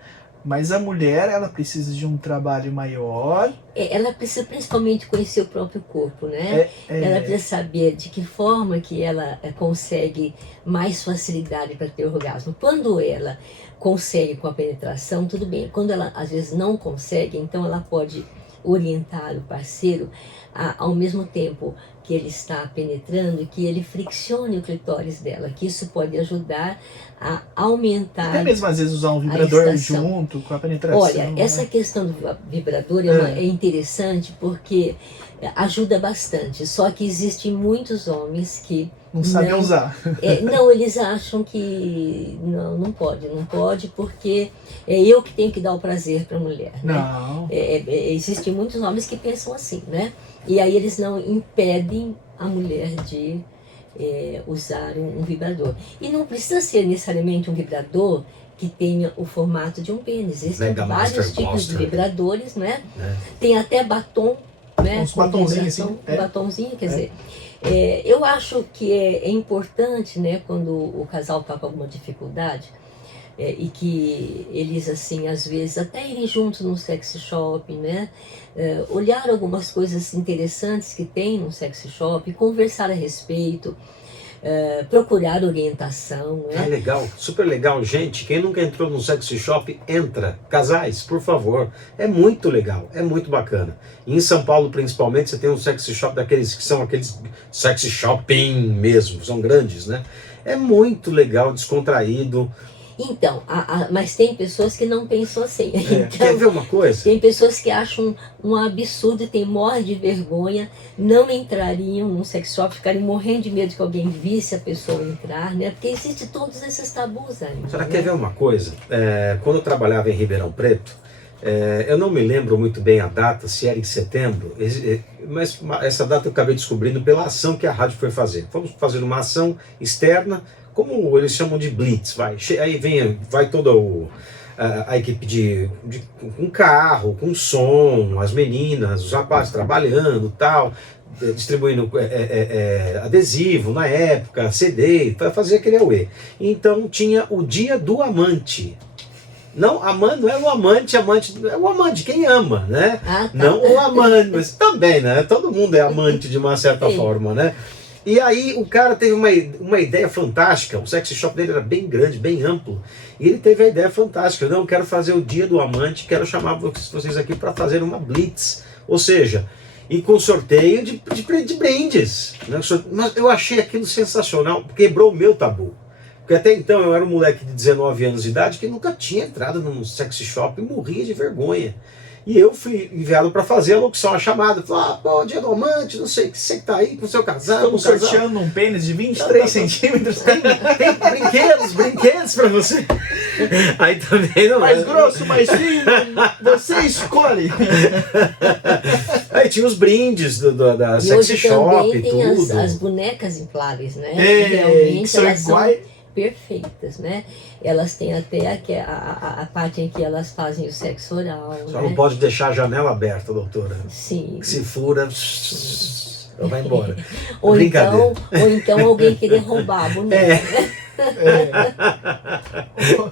Mas a mulher, ela precisa de um trabalho maior. Ela precisa principalmente conhecer o próprio corpo, né? Ela precisa saber de que forma que ela consegue mais facilidade para ter orgasmo. Quando ela consegue com a penetração, tudo bem. Quando ela às vezes não consegue, então ela pode orientar o parceiro ao mesmo tempo que ele está penetrando, que ele friccione o clitóris dela, que isso pode ajudar a aumentar. Até mesmo às vezes usar um vibrador excitação. junto com a penetração. Olha, essa questão do vibrador é interessante porque ajuda bastante. Só que existem muitos homens que não sabem usar. não, eles acham que não pode porque é eu que tenho que dar o prazer para a mulher, né? Não. Existem muitos homens que pensam assim, né? E aí eles não impedem a mulher de usar um vibrador. E não precisa ser necessariamente um vibrador que tenha o formato de um pênis. Existem Mega vários Master tipos Blaster. de vibradores, né? É. Tem até batom, né? Uns com batonzinhos vibração, assim, batonzinho, quer dizer. Eu acho que é importante, né, quando o casal está com alguma dificuldade, e que eles, assim, às vezes, até irem juntos no sex shop, né, olhar algumas coisas interessantes que tem no sex shop, conversar a respeito, procurar orientação, É né? legal, super legal. Gente, quem nunca entrou no sexy shop, entra. Casais, por favor. É muito legal, é muito bacana. E em São Paulo, principalmente, você tem um sexy shop daqueles que são aqueles sexy shopping mesmo, são grandes, né? É muito legal, descontraído. Então, mas tem pessoas que não pensam assim. Então, Quer ver uma coisa? tem pessoas que acham um absurdo e morrem de vergonha, não entrariam num sex shop, ficariam morrendo de medo que alguém visse a pessoa entrar, né? Porque existem todos esses tabus ainda. A senhora né? quer ver uma coisa? Quando eu trabalhava em Ribeirão Preto, eu não me lembro muito bem a data, se era em setembro, mas essa data eu acabei descobrindo pela ação que a rádio foi fazer. Fomos fazer uma ação externa, como eles chamam de blitz, aí vai toda a equipe com carro, com som, as meninas, os rapazes trabalhando, tal, distribuindo adesivo na época, CD, para fazer aquele auê. Então tinha o dia do amante. Não é o amante, é o amante, quem ama, né? Ah, tá. Não o amante, mas também, né? Todo mundo é amante de uma certa forma, né? E aí o cara teve uma ideia fantástica, o sexy shop dele era bem grande, bem amplo, e ele teve a ideia fantástica: não, quero fazer o dia do amante, quero chamar vocês aqui para fazer uma blitz, ou seja, e com sorteio de brindes, né? Mas eu achei aquilo sensacional, quebrou o meu tabu. Porque até então eu era um moleque de 19 anos de idade que nunca tinha entrado num sexy shop e morria de vergonha. E eu fui enviado para fazer a locução, a chamada. Falar: pô, dia do amante, não sei, você que tá aí com o seu casal. Estamos sorteando um pênis de 23 centímetros. Tem brinquedos para você. Aí também não. Mais grosso, mais fino, você escolhe. Aí tinha os brindes da E sexy hoje shop também e tem tudo. as bonecas infláveis, né? Que Realmente são elas são iguais. perfeitas, né? Elas têm até a parte em que elas fazem o sexo oral, Só né? não pode deixar a janela aberta, doutora. Sim. Que se fura, ela vai embora. Ou Brincadeira. então alguém querer roubar a boneca, né?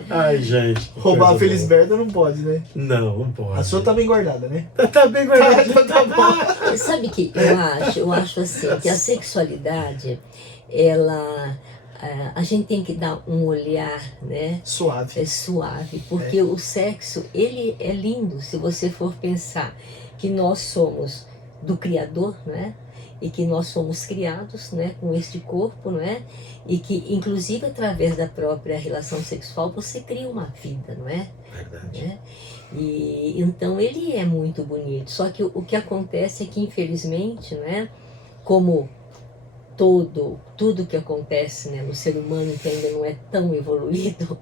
Ai, gente. Roubar a coisa Felisberta não pode, né? boa. Não pode. A sua tá bem guardada, né? Tá bem guardado. Tá bom. Sabe que eu acho assim, que a sexualidade, a gente tem que dar um olhar, né? Suave. Suave, porque o sexo, ele é lindo, se você for pensar que nós somos do Criador, né? E que nós somos criados, né, com este corpo, não é? E que, inclusive, através da própria relação sexual, você cria uma vida, não é? Verdade. Né? E então ele é muito bonito. Só que o que acontece é que, infelizmente, né, como tudo que acontece, né, no ser humano, que ainda não é tão evoluído,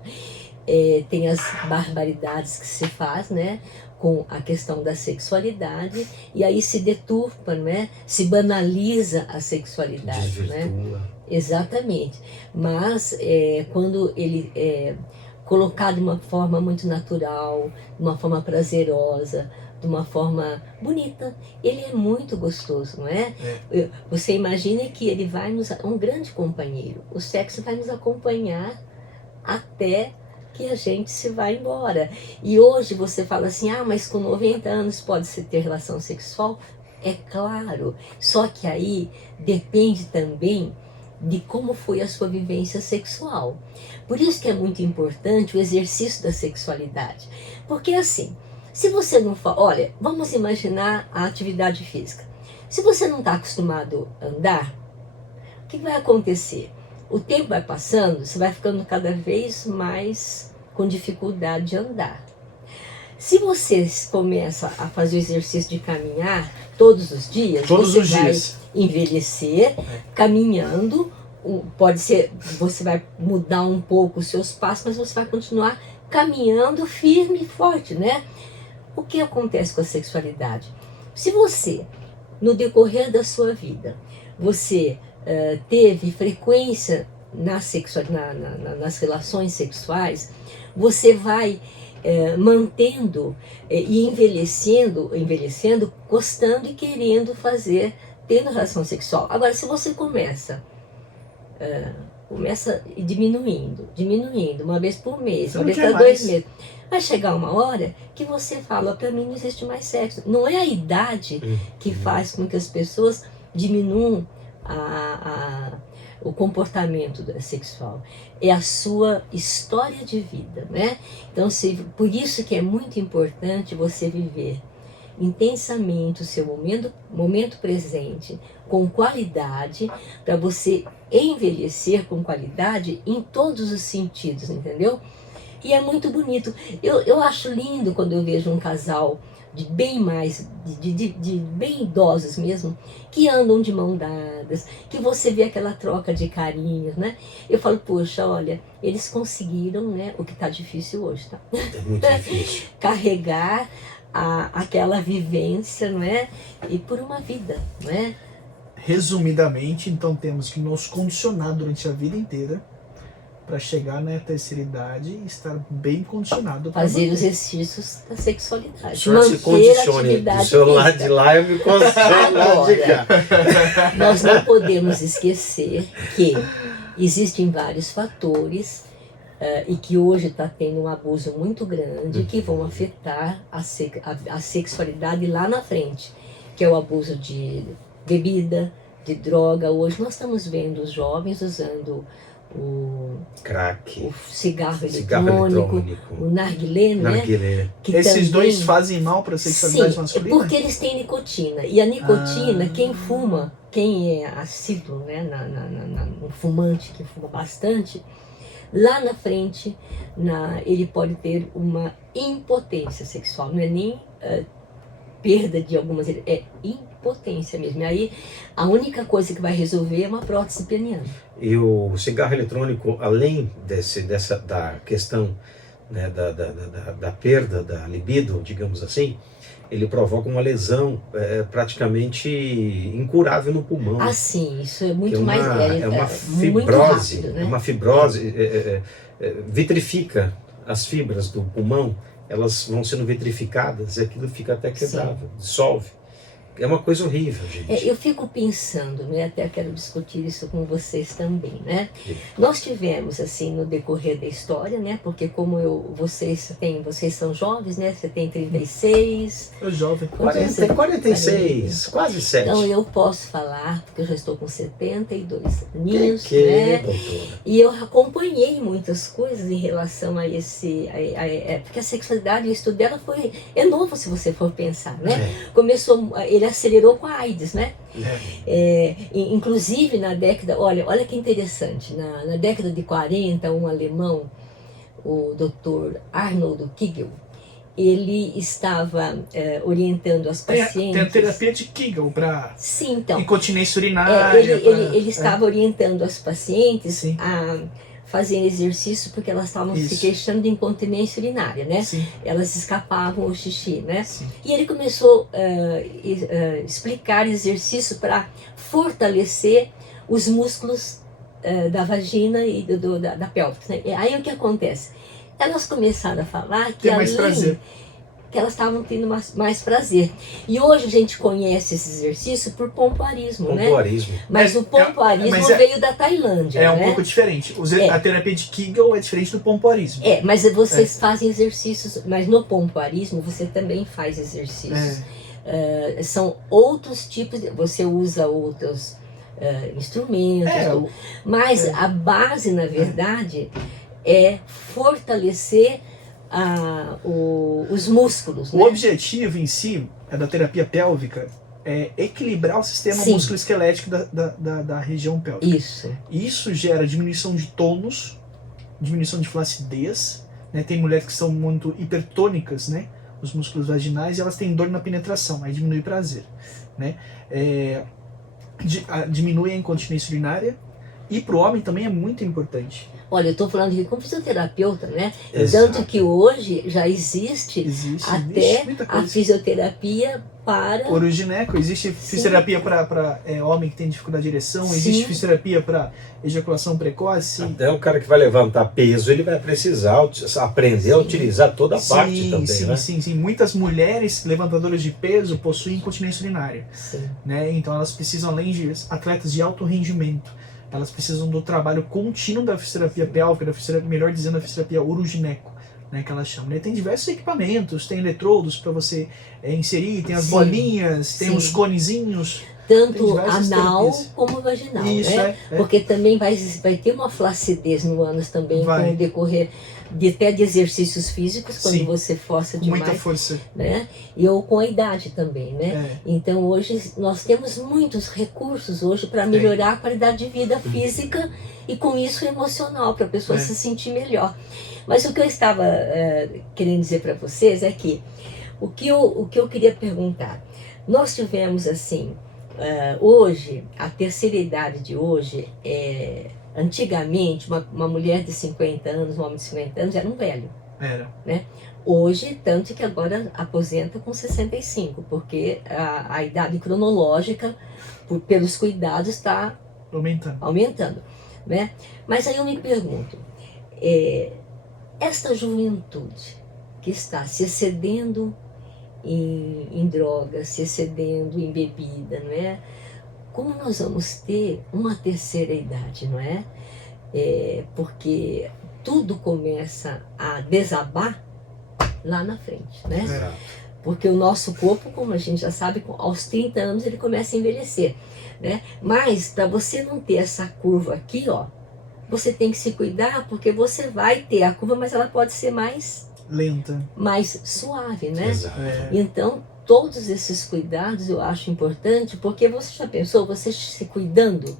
tem as barbaridades que se faz, né, com a questão da sexualidade, e aí se deturpa, né, se banaliza a sexualidade, né? Desvirtua. Exatamente. Mas quando ele é colocado de uma forma muito natural, de uma forma prazerosa, de uma forma bonita, ele é muito gostoso, não é? Você imagina que ele vai um grande companheiro. O sexo vai nos acompanhar até que a gente se vai embora. E hoje você fala assim, mas com 90 anos pode-se ter relação sexual? É claro, só que aí depende também de como foi a sua vivência sexual. Por isso que é muito importante o exercício da sexualidade. Porque assim, se você não olha, vamos imaginar a atividade física. Se você não está acostumado a andar, o que vai acontecer? O tempo vai passando, você vai ficando cada vez mais com dificuldade de andar. Se você começa a fazer o exercício de caminhar todos os dias, você vai envelhecer caminhando. Pode ser, você vai mudar um pouco os seus passos, mas você vai continuar caminhando firme e forte, né? O que acontece com a sexualidade? Se você, no decorrer da sua vida, você teve frequência nas relações sexuais, você vai mantendo e envelhecendo, gostando e querendo tendo relação sexual. Agora, se você começa diminuindo, uma vez por mês, uma vez cada 2 meses, vai chegar uma hora que você fala, para mim não existe mais sexo. Não é a idade que faz com que as pessoas diminuam o comportamento sexual, é a sua história de vida, né? Então, por isso que é muito importante você viver intensamente o seu momento presente, com qualidade, para você envelhecer com qualidade em todos os sentidos, entendeu? E é muito bonito. Eu acho lindo quando eu vejo um casal de bem idosos mesmo, que andam de mão dadas, que você vê aquela troca de carinhos, né? Eu falo, poxa, olha, eles conseguiram, né, o que está difícil hoje, tá? É muito difícil. Carregar aquela vivência, não é? E por uma vida, não é? Resumidamente, então temos que nos condicionar durante a vida inteira para chegar na terceira idade e estar bem condicionado para fazer os exercícios da sexualidade. O senhor se condicione do seu lado de lá, eu me condiciono lá de cá. Nós não podemos esquecer que existem vários fatores e que hoje está tendo um abuso muito grande que vão afetar a sexualidade lá na frente, que é o abuso de bebida, de droga. Hoje nós estamos vendo os jovens usando o crack, o cigarro eletrônico, o narguilé, né? Que esses dois fazem mal para a sexualidade masculina? Porque eles têm nicotina. E a nicotina, quem fuma, quem é assíduo, né, um fumante que fuma bastante, lá na frente, ele pode ter uma impotência sexual. Não é nem perda de algumas, é impotência mesmo. E aí, a única coisa que vai resolver é uma prótese peniana. E o cigarro eletrônico, além da questão né, da perda da libido, digamos assim, ele provoca uma lesão praticamente incurável no pulmão. Ah, sim, isso é Que muito é uma, mais é uma muito fibrose, rápido, né? é uma fibrose, vitrifica as fibras do pulmão, elas vão sendo vitrificadas e aquilo fica até quebrável, dissolve. É uma coisa horrível, gente. Eu fico pensando, né, até quero discutir isso com vocês também, né? Nós tivemos, assim, no decorrer da história, né? Porque como vocês são jovens, né? Você tem 36... Eu jovem. 46, quase 7. Então eu posso falar, porque eu já estou com 72 aninhos, né, né? doutora? E eu acompanhei muitas coisas em relação a esse... porque a sexualidade, o estudo dela é novo, se você for pensar, né? Começou... Ele acelerou com a AIDS, né? Inclusive na década, olha que interessante, na década de 40, um alemão, o Dr. Arnold Kegel, ele estava orientando as pacientes. Tem a terapia de Kegel para incontinência urinária. Ele estava orientando as pacientes Sim. a fazendo exercício porque elas estavam se queixando de incontinência urinária, né? Sim. Elas escapavam o xixi, né? Sim. E ele começou a explicar exercício para fortalecer os músculos da vagina e da pelvis, né? E aí o que acontece? Elas começaram a falar que que elas estavam tendo mais prazer. E hoje a gente conhece esse exercício por pompoarismo, né? Mas o pompoarismo veio da Tailândia, né? Um pouco diferente. A terapia de Kegel é diferente do pompoarismo. Mas vocês fazem exercícios, mas no pompoarismo você também faz exercícios. São outros tipos, você usa outros instrumentos, mas a base, na verdade, é fortalecer os músculos. O objetivo em si da terapia pélvica é equilibrar o sistema musculoesquelético da região pélvica. Isso gera diminuição de tônus, diminuição de flacidez, né? Tem mulheres que são muito hipertônicas, né? Os músculos vaginais, e elas têm dor na penetração, aí diminui o prazer, né? Diminui a incontinência urinária, e para o homem também é muito importante. Olha, eu estou falando de como fisioterapeuta, né? Exato. Tanto que hoje já existe até a fisioterapia para... Urogineco, existe fisioterapia para homem que tem dificuldade de ereção, existe fisioterapia para ejaculação precoce. Até o cara que vai levantar peso, ele vai precisar aprender a utilizar toda a parte também, Sim. Muitas mulheres levantadoras de peso possuem incontinência urinária. Né? Então elas precisam, além de atletas de alto rendimento, elas precisam do trabalho contínuo da fisioterapia pélvica, melhor dizendo, da fisioterapia urogineco, né, que elas chamam. Tem diversos equipamentos, tem eletrodos para você inserir, tem as bolinhas, tem os conezinhos. Tanto anal como vaginal, né? Porque também vai ter uma flacidez no ânus também com o decorrer até de exercícios físicos, quando você força demais. Muita força. Né? Ou com a idade também, né? Então hoje nós temos muitos recursos hoje para melhorar a qualidade de vida física e com isso emocional, para a pessoa se sentir melhor. Mas o que eu estava querendo dizer para vocês é que o que eu queria perguntar, nós tivemos assim, hoje, a terceira idade de hoje, antigamente, uma mulher de 50 anos, um homem de 50 anos, era um velho. Né? Hoje, tanto que agora aposenta com 65, porque a idade cronológica, pelos cuidados, está aumentando. Né? Mas aí eu me pergunto, esta juventude que está se excedendo em drogas, se excedendo em bebida, não é? Como nós vamos ter uma terceira idade, não é? Porque tudo começa a desabar lá na frente, né? Porque o nosso corpo, como a gente já sabe, aos 30 anos ele começa a envelhecer, né? Mas para você não ter essa curva aqui, ó, você tem que se cuidar, porque você vai ter a curva, mas ela pode ser mais lenta, mais suave, né? Exato. Então, todos esses cuidados eu acho importante, porque você já pensou, você se cuidando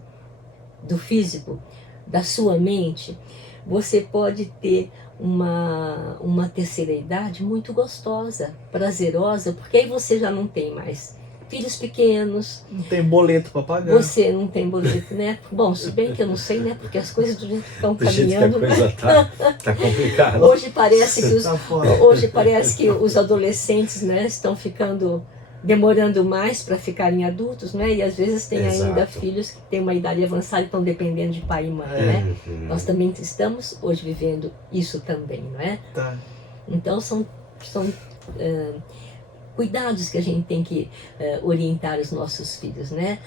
do físico, da sua mente, você pode ter uma terceira idade muito gostosa, prazerosa, porque aí você já não tem mais filhos pequenos, Não tem boleto para pagar. você não tem boleto, né? Bom, se bem que eu não sei, né? Porque as coisas do jeito que estão Do jeito que a caminhando, né? coisa tá complicada. Hoje parece que Tá fora. hoje parece que os adolescentes, né, estão ficando demorando mais para ficarem adultos, né? E às vezes tem ainda Exato. filhos que têm uma idade avançada e estão dependendo de pai e mãe, né? Uhum. Nós também estamos hoje vivendo isso também, não é? Tá. Então são cuidados que a gente tem que orientar os nossos filhos, né?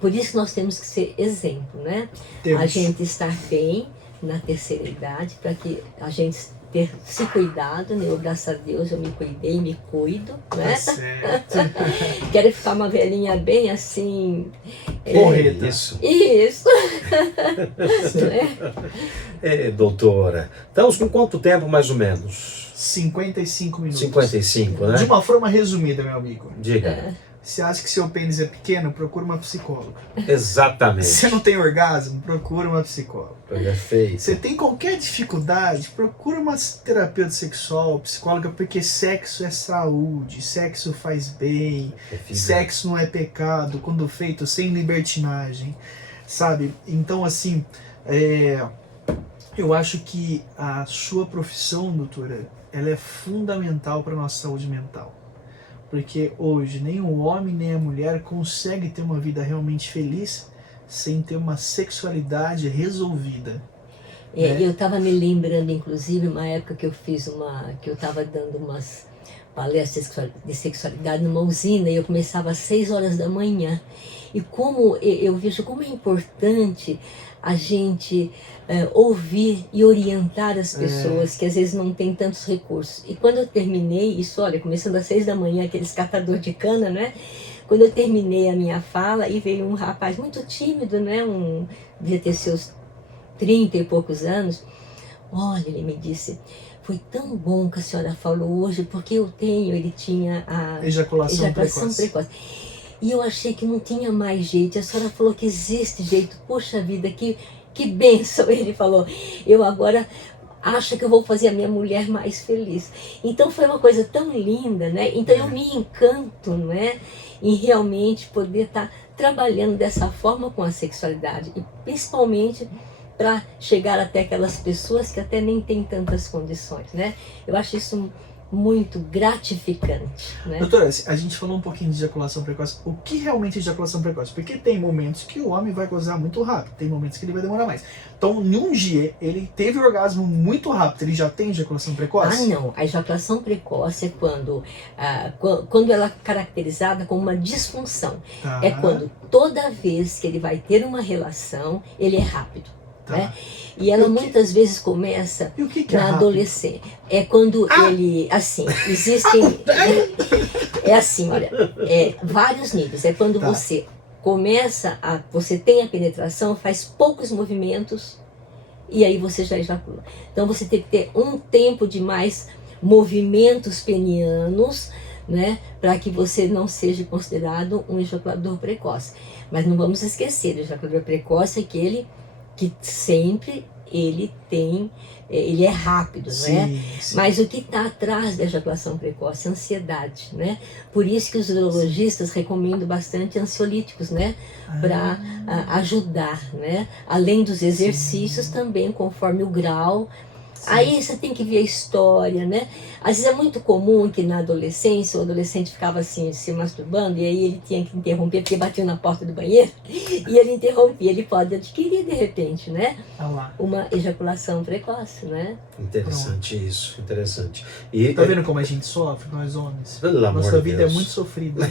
Por isso que nós temos que ser exemplo, né? Temos. A gente estar bem na terceira idade, para que a gente ter se cuidado, né? Eu, graças a Deus, eu me cuidei, me cuido, né? Tá certo. Quero ficar uma velhinha bem assim. Porreta. Isso. Isso. Doutora, estamos com quanto tempo mais ou menos? 55 minutos. 55, De né? uma forma resumida, meu amigo. Diga. Você acha que seu pênis é pequeno? Procura uma psicóloga. Exatamente. Você não tem orgasmo? Procura uma psicóloga. Perfeito. Você tem qualquer dificuldade? Procura uma terapeuta sexual, psicóloga, porque sexo é saúde, sexo faz bem, sexo não é pecado, quando feito sem libertinagem, sabe? Então, assim, eu acho que a sua profissão, doutora, ela é fundamental para a nossa saúde mental. Porque hoje nem o homem nem a mulher consegue ter uma vida realmente feliz sem ter uma sexualidade resolvida. Eu estava me lembrando, inclusive, uma época que eu que eu estava dando umas palestras de sexualidade numa usina, e eu começava às 6 horas da manhã. E como eu vejo como é importante a gente ouvir e orientar as pessoas que às vezes não têm tantos recursos. E quando eu terminei isso, olha, começando às 6 da manhã, aqueles catadores de cana, né? Quando eu terminei a minha fala, e veio um rapaz muito tímido, né? Devia ter seus 30 e poucos anos. Olha, ele me disse: foi tão bom que a senhora falou hoje, porque ele tinha a Ejaculação precoce. E eu achei que não tinha mais jeito. A senhora falou que existe jeito. Poxa vida, que bênção. Ele falou: eu agora acho que eu vou fazer a minha mulher mais feliz. Então foi uma coisa tão linda, né? Então eu me encanto, né? Em realmente poder estar trabalhando dessa forma com a sexualidade. E principalmente para chegar até aquelas pessoas que até nem têm tantas condições, né? Eu acho isso muito gratificante, né? Doutora, a gente falou um pouquinho de ejaculação precoce. O que realmente é ejaculação precoce? Porque tem momentos que o homem vai gozar muito rápido, tem momentos que ele vai demorar mais. Então, em um dia, ele teve orgasmo muito rápido, ele já tem ejaculação precoce? Ah, não. A ejaculação precoce é quando ela é caracterizada como uma disfunção. Tá. É quando toda vez que ele vai ter uma relação, ele é rápido. Tá. Né? E ela muitas vezes começa E o que é na rápido? adolescência. É quando ele, assim, existem... É assim, olha, vários níveis. É quando Tá. você você tem a penetração, faz poucos movimentos e aí você já ejacula. Então você tem que ter um tempo de mais movimentos penianos, né, para que você não seja considerado um ejaculador precoce. Mas não vamos esquecer, o ejaculador precoce é aquele que sempre ele é rápido, né? Sim. Mas o que está atrás da ejaculação precoce é a ansiedade, né? Por isso que os urologistas recomendam bastante ansiolíticos, né? Para ajudar, né? Além dos exercícios também, conforme o grau. Aí você tem que ver a história, né? Às vezes é muito comum que na adolescência o adolescente ficava assim, se masturbando, e aí ele tinha que interromper porque batia na porta do banheiro, e ele interrompia. Ele pode adquirir, de repente, né? Uma ejaculação precoce, né? Interessante isso, interessante. E, Tá vendo como a gente sofre, nós homens? Pelo amor Nossa de vida Deus. é muito sofrida.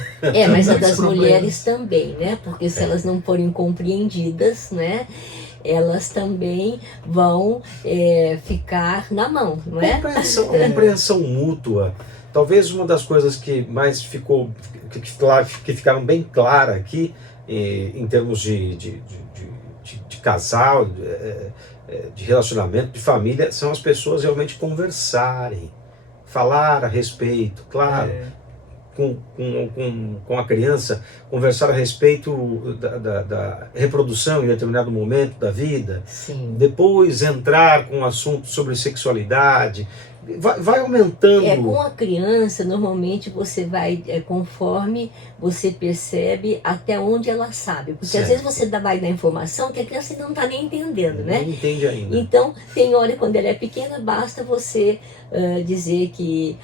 Mas a Muitos das problemas. mulheres também, né? Porque se elas não forem compreendidas, né? Elas também vão ficar na mão, não é? Compreensão mútua. Talvez uma das coisas que mais que ficaram bem clara aqui, em termos de casal, de relacionamento, de família, são as pessoas realmente conversarem, falar a respeito, claro. Com a criança, conversar a respeito da reprodução em determinado momento da vida. Sim. Depois entrar com um assunto sobre sexualidade, vai aumentando. Com a criança, normalmente você vai, conforme você percebe até onde ela sabe. Porque Certo. às vezes você vai dar informação que a criança ainda não está nem entendendo, né? Não entende ainda. Então, tem hora quando ela é pequena, basta você dizer que,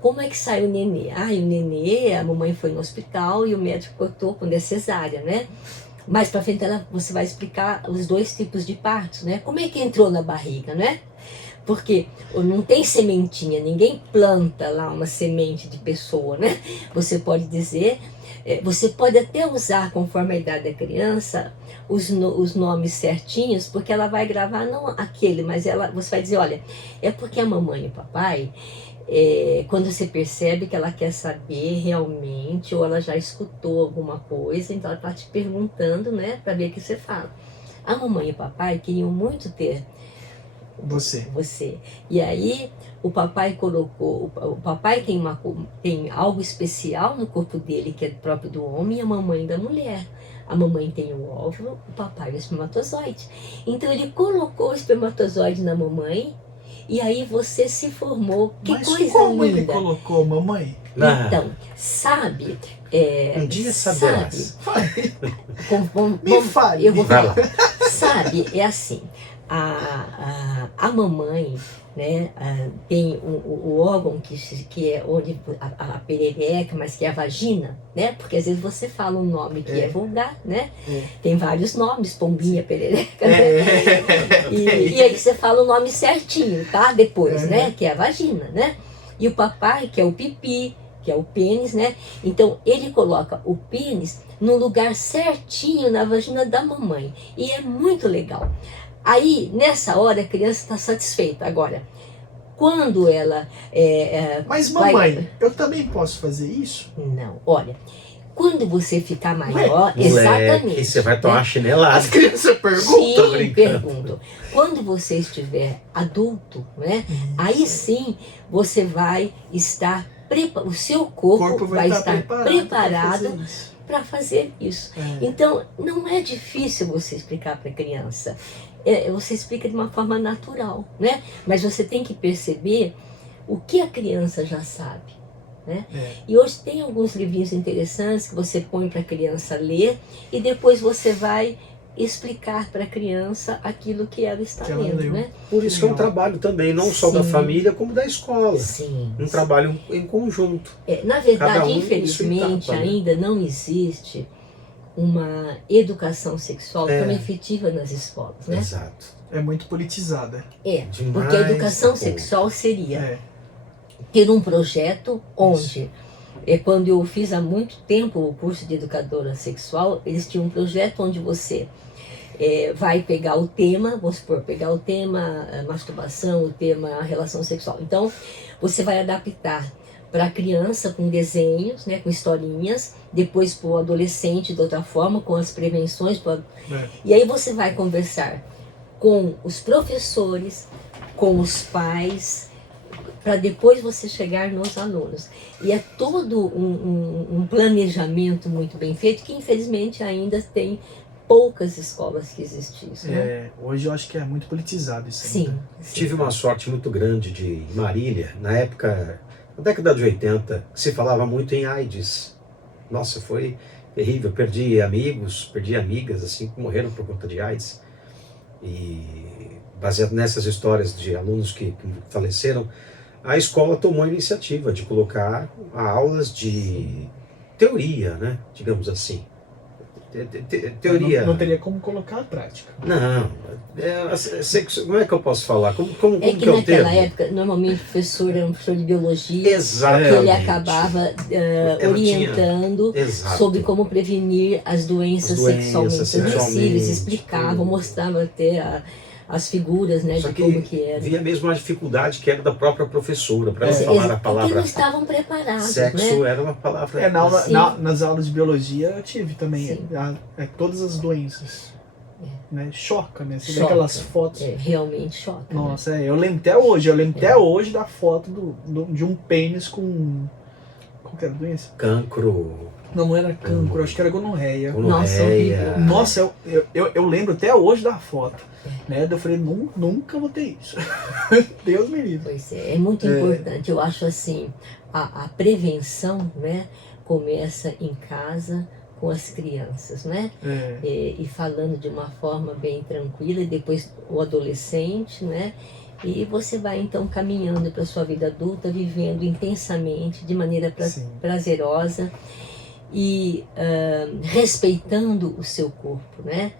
como é que sai o nenê? O nenê, a mamãe foi no hospital e o médico cortou quando é cesárea, né? Mais pra frente você vai explicar os dois tipos de partos, né? Como é que entrou na barriga, né? Porque não tem sementinha, ninguém planta lá uma semente de pessoa, né? Você pode dizer, você pode até usar, conforme a idade da criança, os nomes certinhos, porque ela vai gravar não aquele, mas você vai dizer, olha, é porque a mamãe e o papai, quando você percebe que ela quer saber realmente, ou ela já escutou alguma coisa, então ela está te perguntando, né, para ver o que você fala. A mamãe e o papai queriam muito ter você. E aí o papai colocou, o papai tem algo especial no corpo dele que é próprio do homem, e a mamãe da mulher. A mamãe tem o óvulo, o papai o espermatozoide. Então ele colocou o espermatozoide na mamãe e aí você se formou. Que Mas coisa como linda. ele colocou, mamãe? Então, sabe? Um dia saberás. Me fale. Eu vou Vai falar. Sabe, é assim, a mamãe, né, tem o órgão que é onde a perereca, mas que é a vagina, né? Porque às vezes você fala um nome que é vulgar, né? Tem vários nomes, pombinha, perereca, né? E aí você fala o nome certinho, tá? Depois, né? Que é a vagina, né? E o papai, que é o pipi, que é o pênis, né? Então ele coloca o pênis no lugar certinho na vagina da mamãe. E é muito legal. Aí, nessa hora, a criança está satisfeita. Agora, quando ela... Mas mamãe, eu também posso fazer isso? Não, olha, quando você ficar maior, Moleque, exatamente. você vai tomar né? chinelada. As crianças perguntam. Sim, pergunto. Quando você estiver adulto, né? Aí sim, você vai estar... O seu corpo vai estar preparado para fazer isso. Então, não é difícil você explicar para a criança. Você explica de uma forma natural, né? Mas você tem que perceber o que a criança já sabe, né? E hoje tem alguns livrinhos interessantes que você põe para a criança ler e depois você vai explicar para a criança aquilo que ela está lendo, né? Por isso que é um trabalho também, não só da família, como da escola. Sim. Um trabalho em conjunto. Na verdade, em infelizmente, sua etapa, né? ainda não existe uma educação sexual tão efetiva nas escolas, né? Exato. É muito politizada. Demais, porque a educação sexual seria ter um projeto onde... Quando eu fiz há muito tempo o curso de educadora sexual, eles tinham um projeto onde você vai pegar o tema, vamos supor, pegar o tema masturbação, o tema relação sexual. Então, você vai adaptar para a criança com desenhos, né, com historinhas, depois para o adolescente de outra forma, com as prevenções. E aí você vai conversar com os professores, com os pais, para depois você chegar nos alunos. E é todo um planejamento muito bem feito, que infelizmente ainda tem poucas escolas que existem isso, né? Hoje eu acho que é muito politizado isso. Sim, ainda. Tive uma sorte muito grande de Marília, na época, na década de 80, se falava muito em AIDS. Nossa, foi terrível. Perdi amigos, perdi amigas assim que morreram por conta de AIDS. E baseado nessas histórias de alunos que faleceram, a escola tomou a iniciativa de colocar aulas de teoria, né? Digamos assim. Teoria. Não teria como colocar a prática. Não. Como é que eu posso falar? Como que é o naquela termo? época, normalmente o professor era um professor de biologia, Exatamente. que ele acabava orientando sobre como prevenir as doenças sexualmente transmissíveis, explicava, mostrava até as figuras, né, de como que era. Via mesmo a dificuldade que era da própria professora para ela falar a palavra. Porque não estavam preparados, sexo, né? era uma palavra. Nas aulas de biologia eu tive também todas as doenças. Né? Choca, né? Você vê aquelas fotos. Realmente choca. Nossa, eu lembro até hoje. Eu lembro até hoje da foto de um pênis com Qual que era a doença? Cancro, Não era cancro, acho que era gonorreia. Nossa, horrível. Nossa, eu lembro até hoje da foto. Né? Eu falei, nunca vou ter isso. Deus me livre. Pois é muito importante. Eu acho assim, a prevenção, né, começa em casa com as crianças, né? E falando de uma forma bem tranquila, e depois o adolescente, né? E você vai então caminhando para a sua vida adulta, vivendo intensamente, de maneira prazerosa e respeitando o seu corpo, né?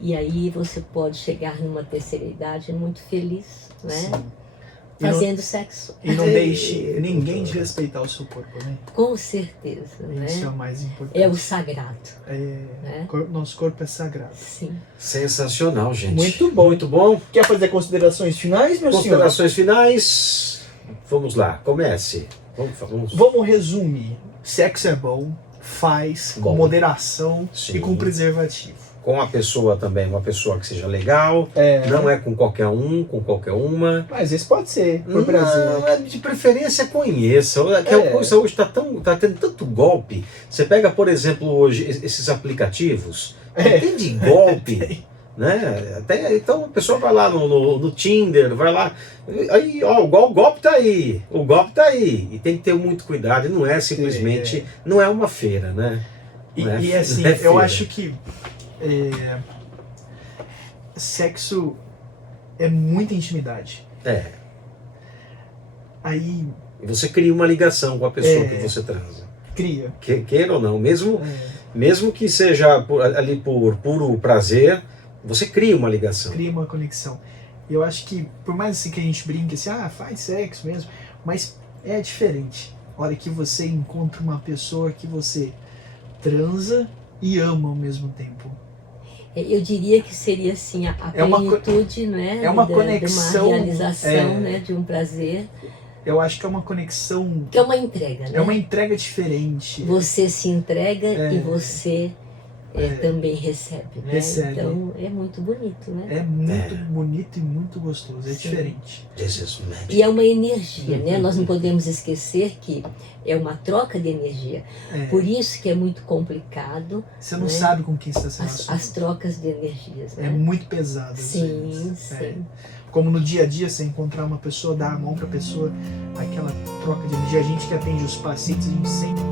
E aí você pode chegar numa terceira idade muito feliz, né? Sim. Fazendo sexo. E não deixe ninguém de respeitar o seu corpo, né? Com certeza, né? Isso é o mais importante. É o sagrado. Né? Nosso corpo é sagrado. Sim. sensacional, gente. Muito bom. Muito bom. Quer fazer considerações finais, meu senhor? Considerações finais. Vamos lá, comece. Vamos resumir. Sexo é bom, faz com Bom. moderação Sim. e com preservativo. Com a pessoa também, uma pessoa que seja legal. Não é com qualquer um, com qualquer uma. Mas esse pode ser, por prazer. Não, de preferência conheça. A coisa hoje tá tendo tanto golpe. Você pega, por exemplo, hoje esses aplicativos, tem de golpe. Né? Então a pessoa vai lá no Tinder, vai lá, aí ó, o golpe tá aí, o golpe tá aí, e tem que ter muito cuidado, e não é simplesmente, não é uma feira, né? E assim, eu acho que sexo é muita intimidade. Aí E você cria uma ligação com a pessoa que você transa. Cria. Queira ou não, mesmo que seja ali por puro prazer, você cria uma ligação. Cria uma conexão. Eu acho que, por mais assim que a gente brinque assim, faz sexo mesmo, mas é diferente. A hora que você encontra uma pessoa que você transa e ama ao mesmo tempo. Eu diria que seria assim, a plenitude, né? É uma conexão. De uma realização, né? De um prazer. Eu acho que é uma conexão. Que é uma entrega, né? É uma entrega diferente. Você se entrega e você também recebe, né? Recebe. Então é muito bonito, né? É muito bonito e muito gostoso. É diferente. E é uma energia, né? Nós não podemos esquecer que é uma troca de energia. Por isso que é muito complicado. Você não sabe com quem está se relacionando. As trocas de energias, né? É muito pesado. Sim, sim. Como no dia a dia, você encontrar uma pessoa, dar a mão para a pessoa, aquela troca de energia. A gente que atende os pacientes, a gente sempre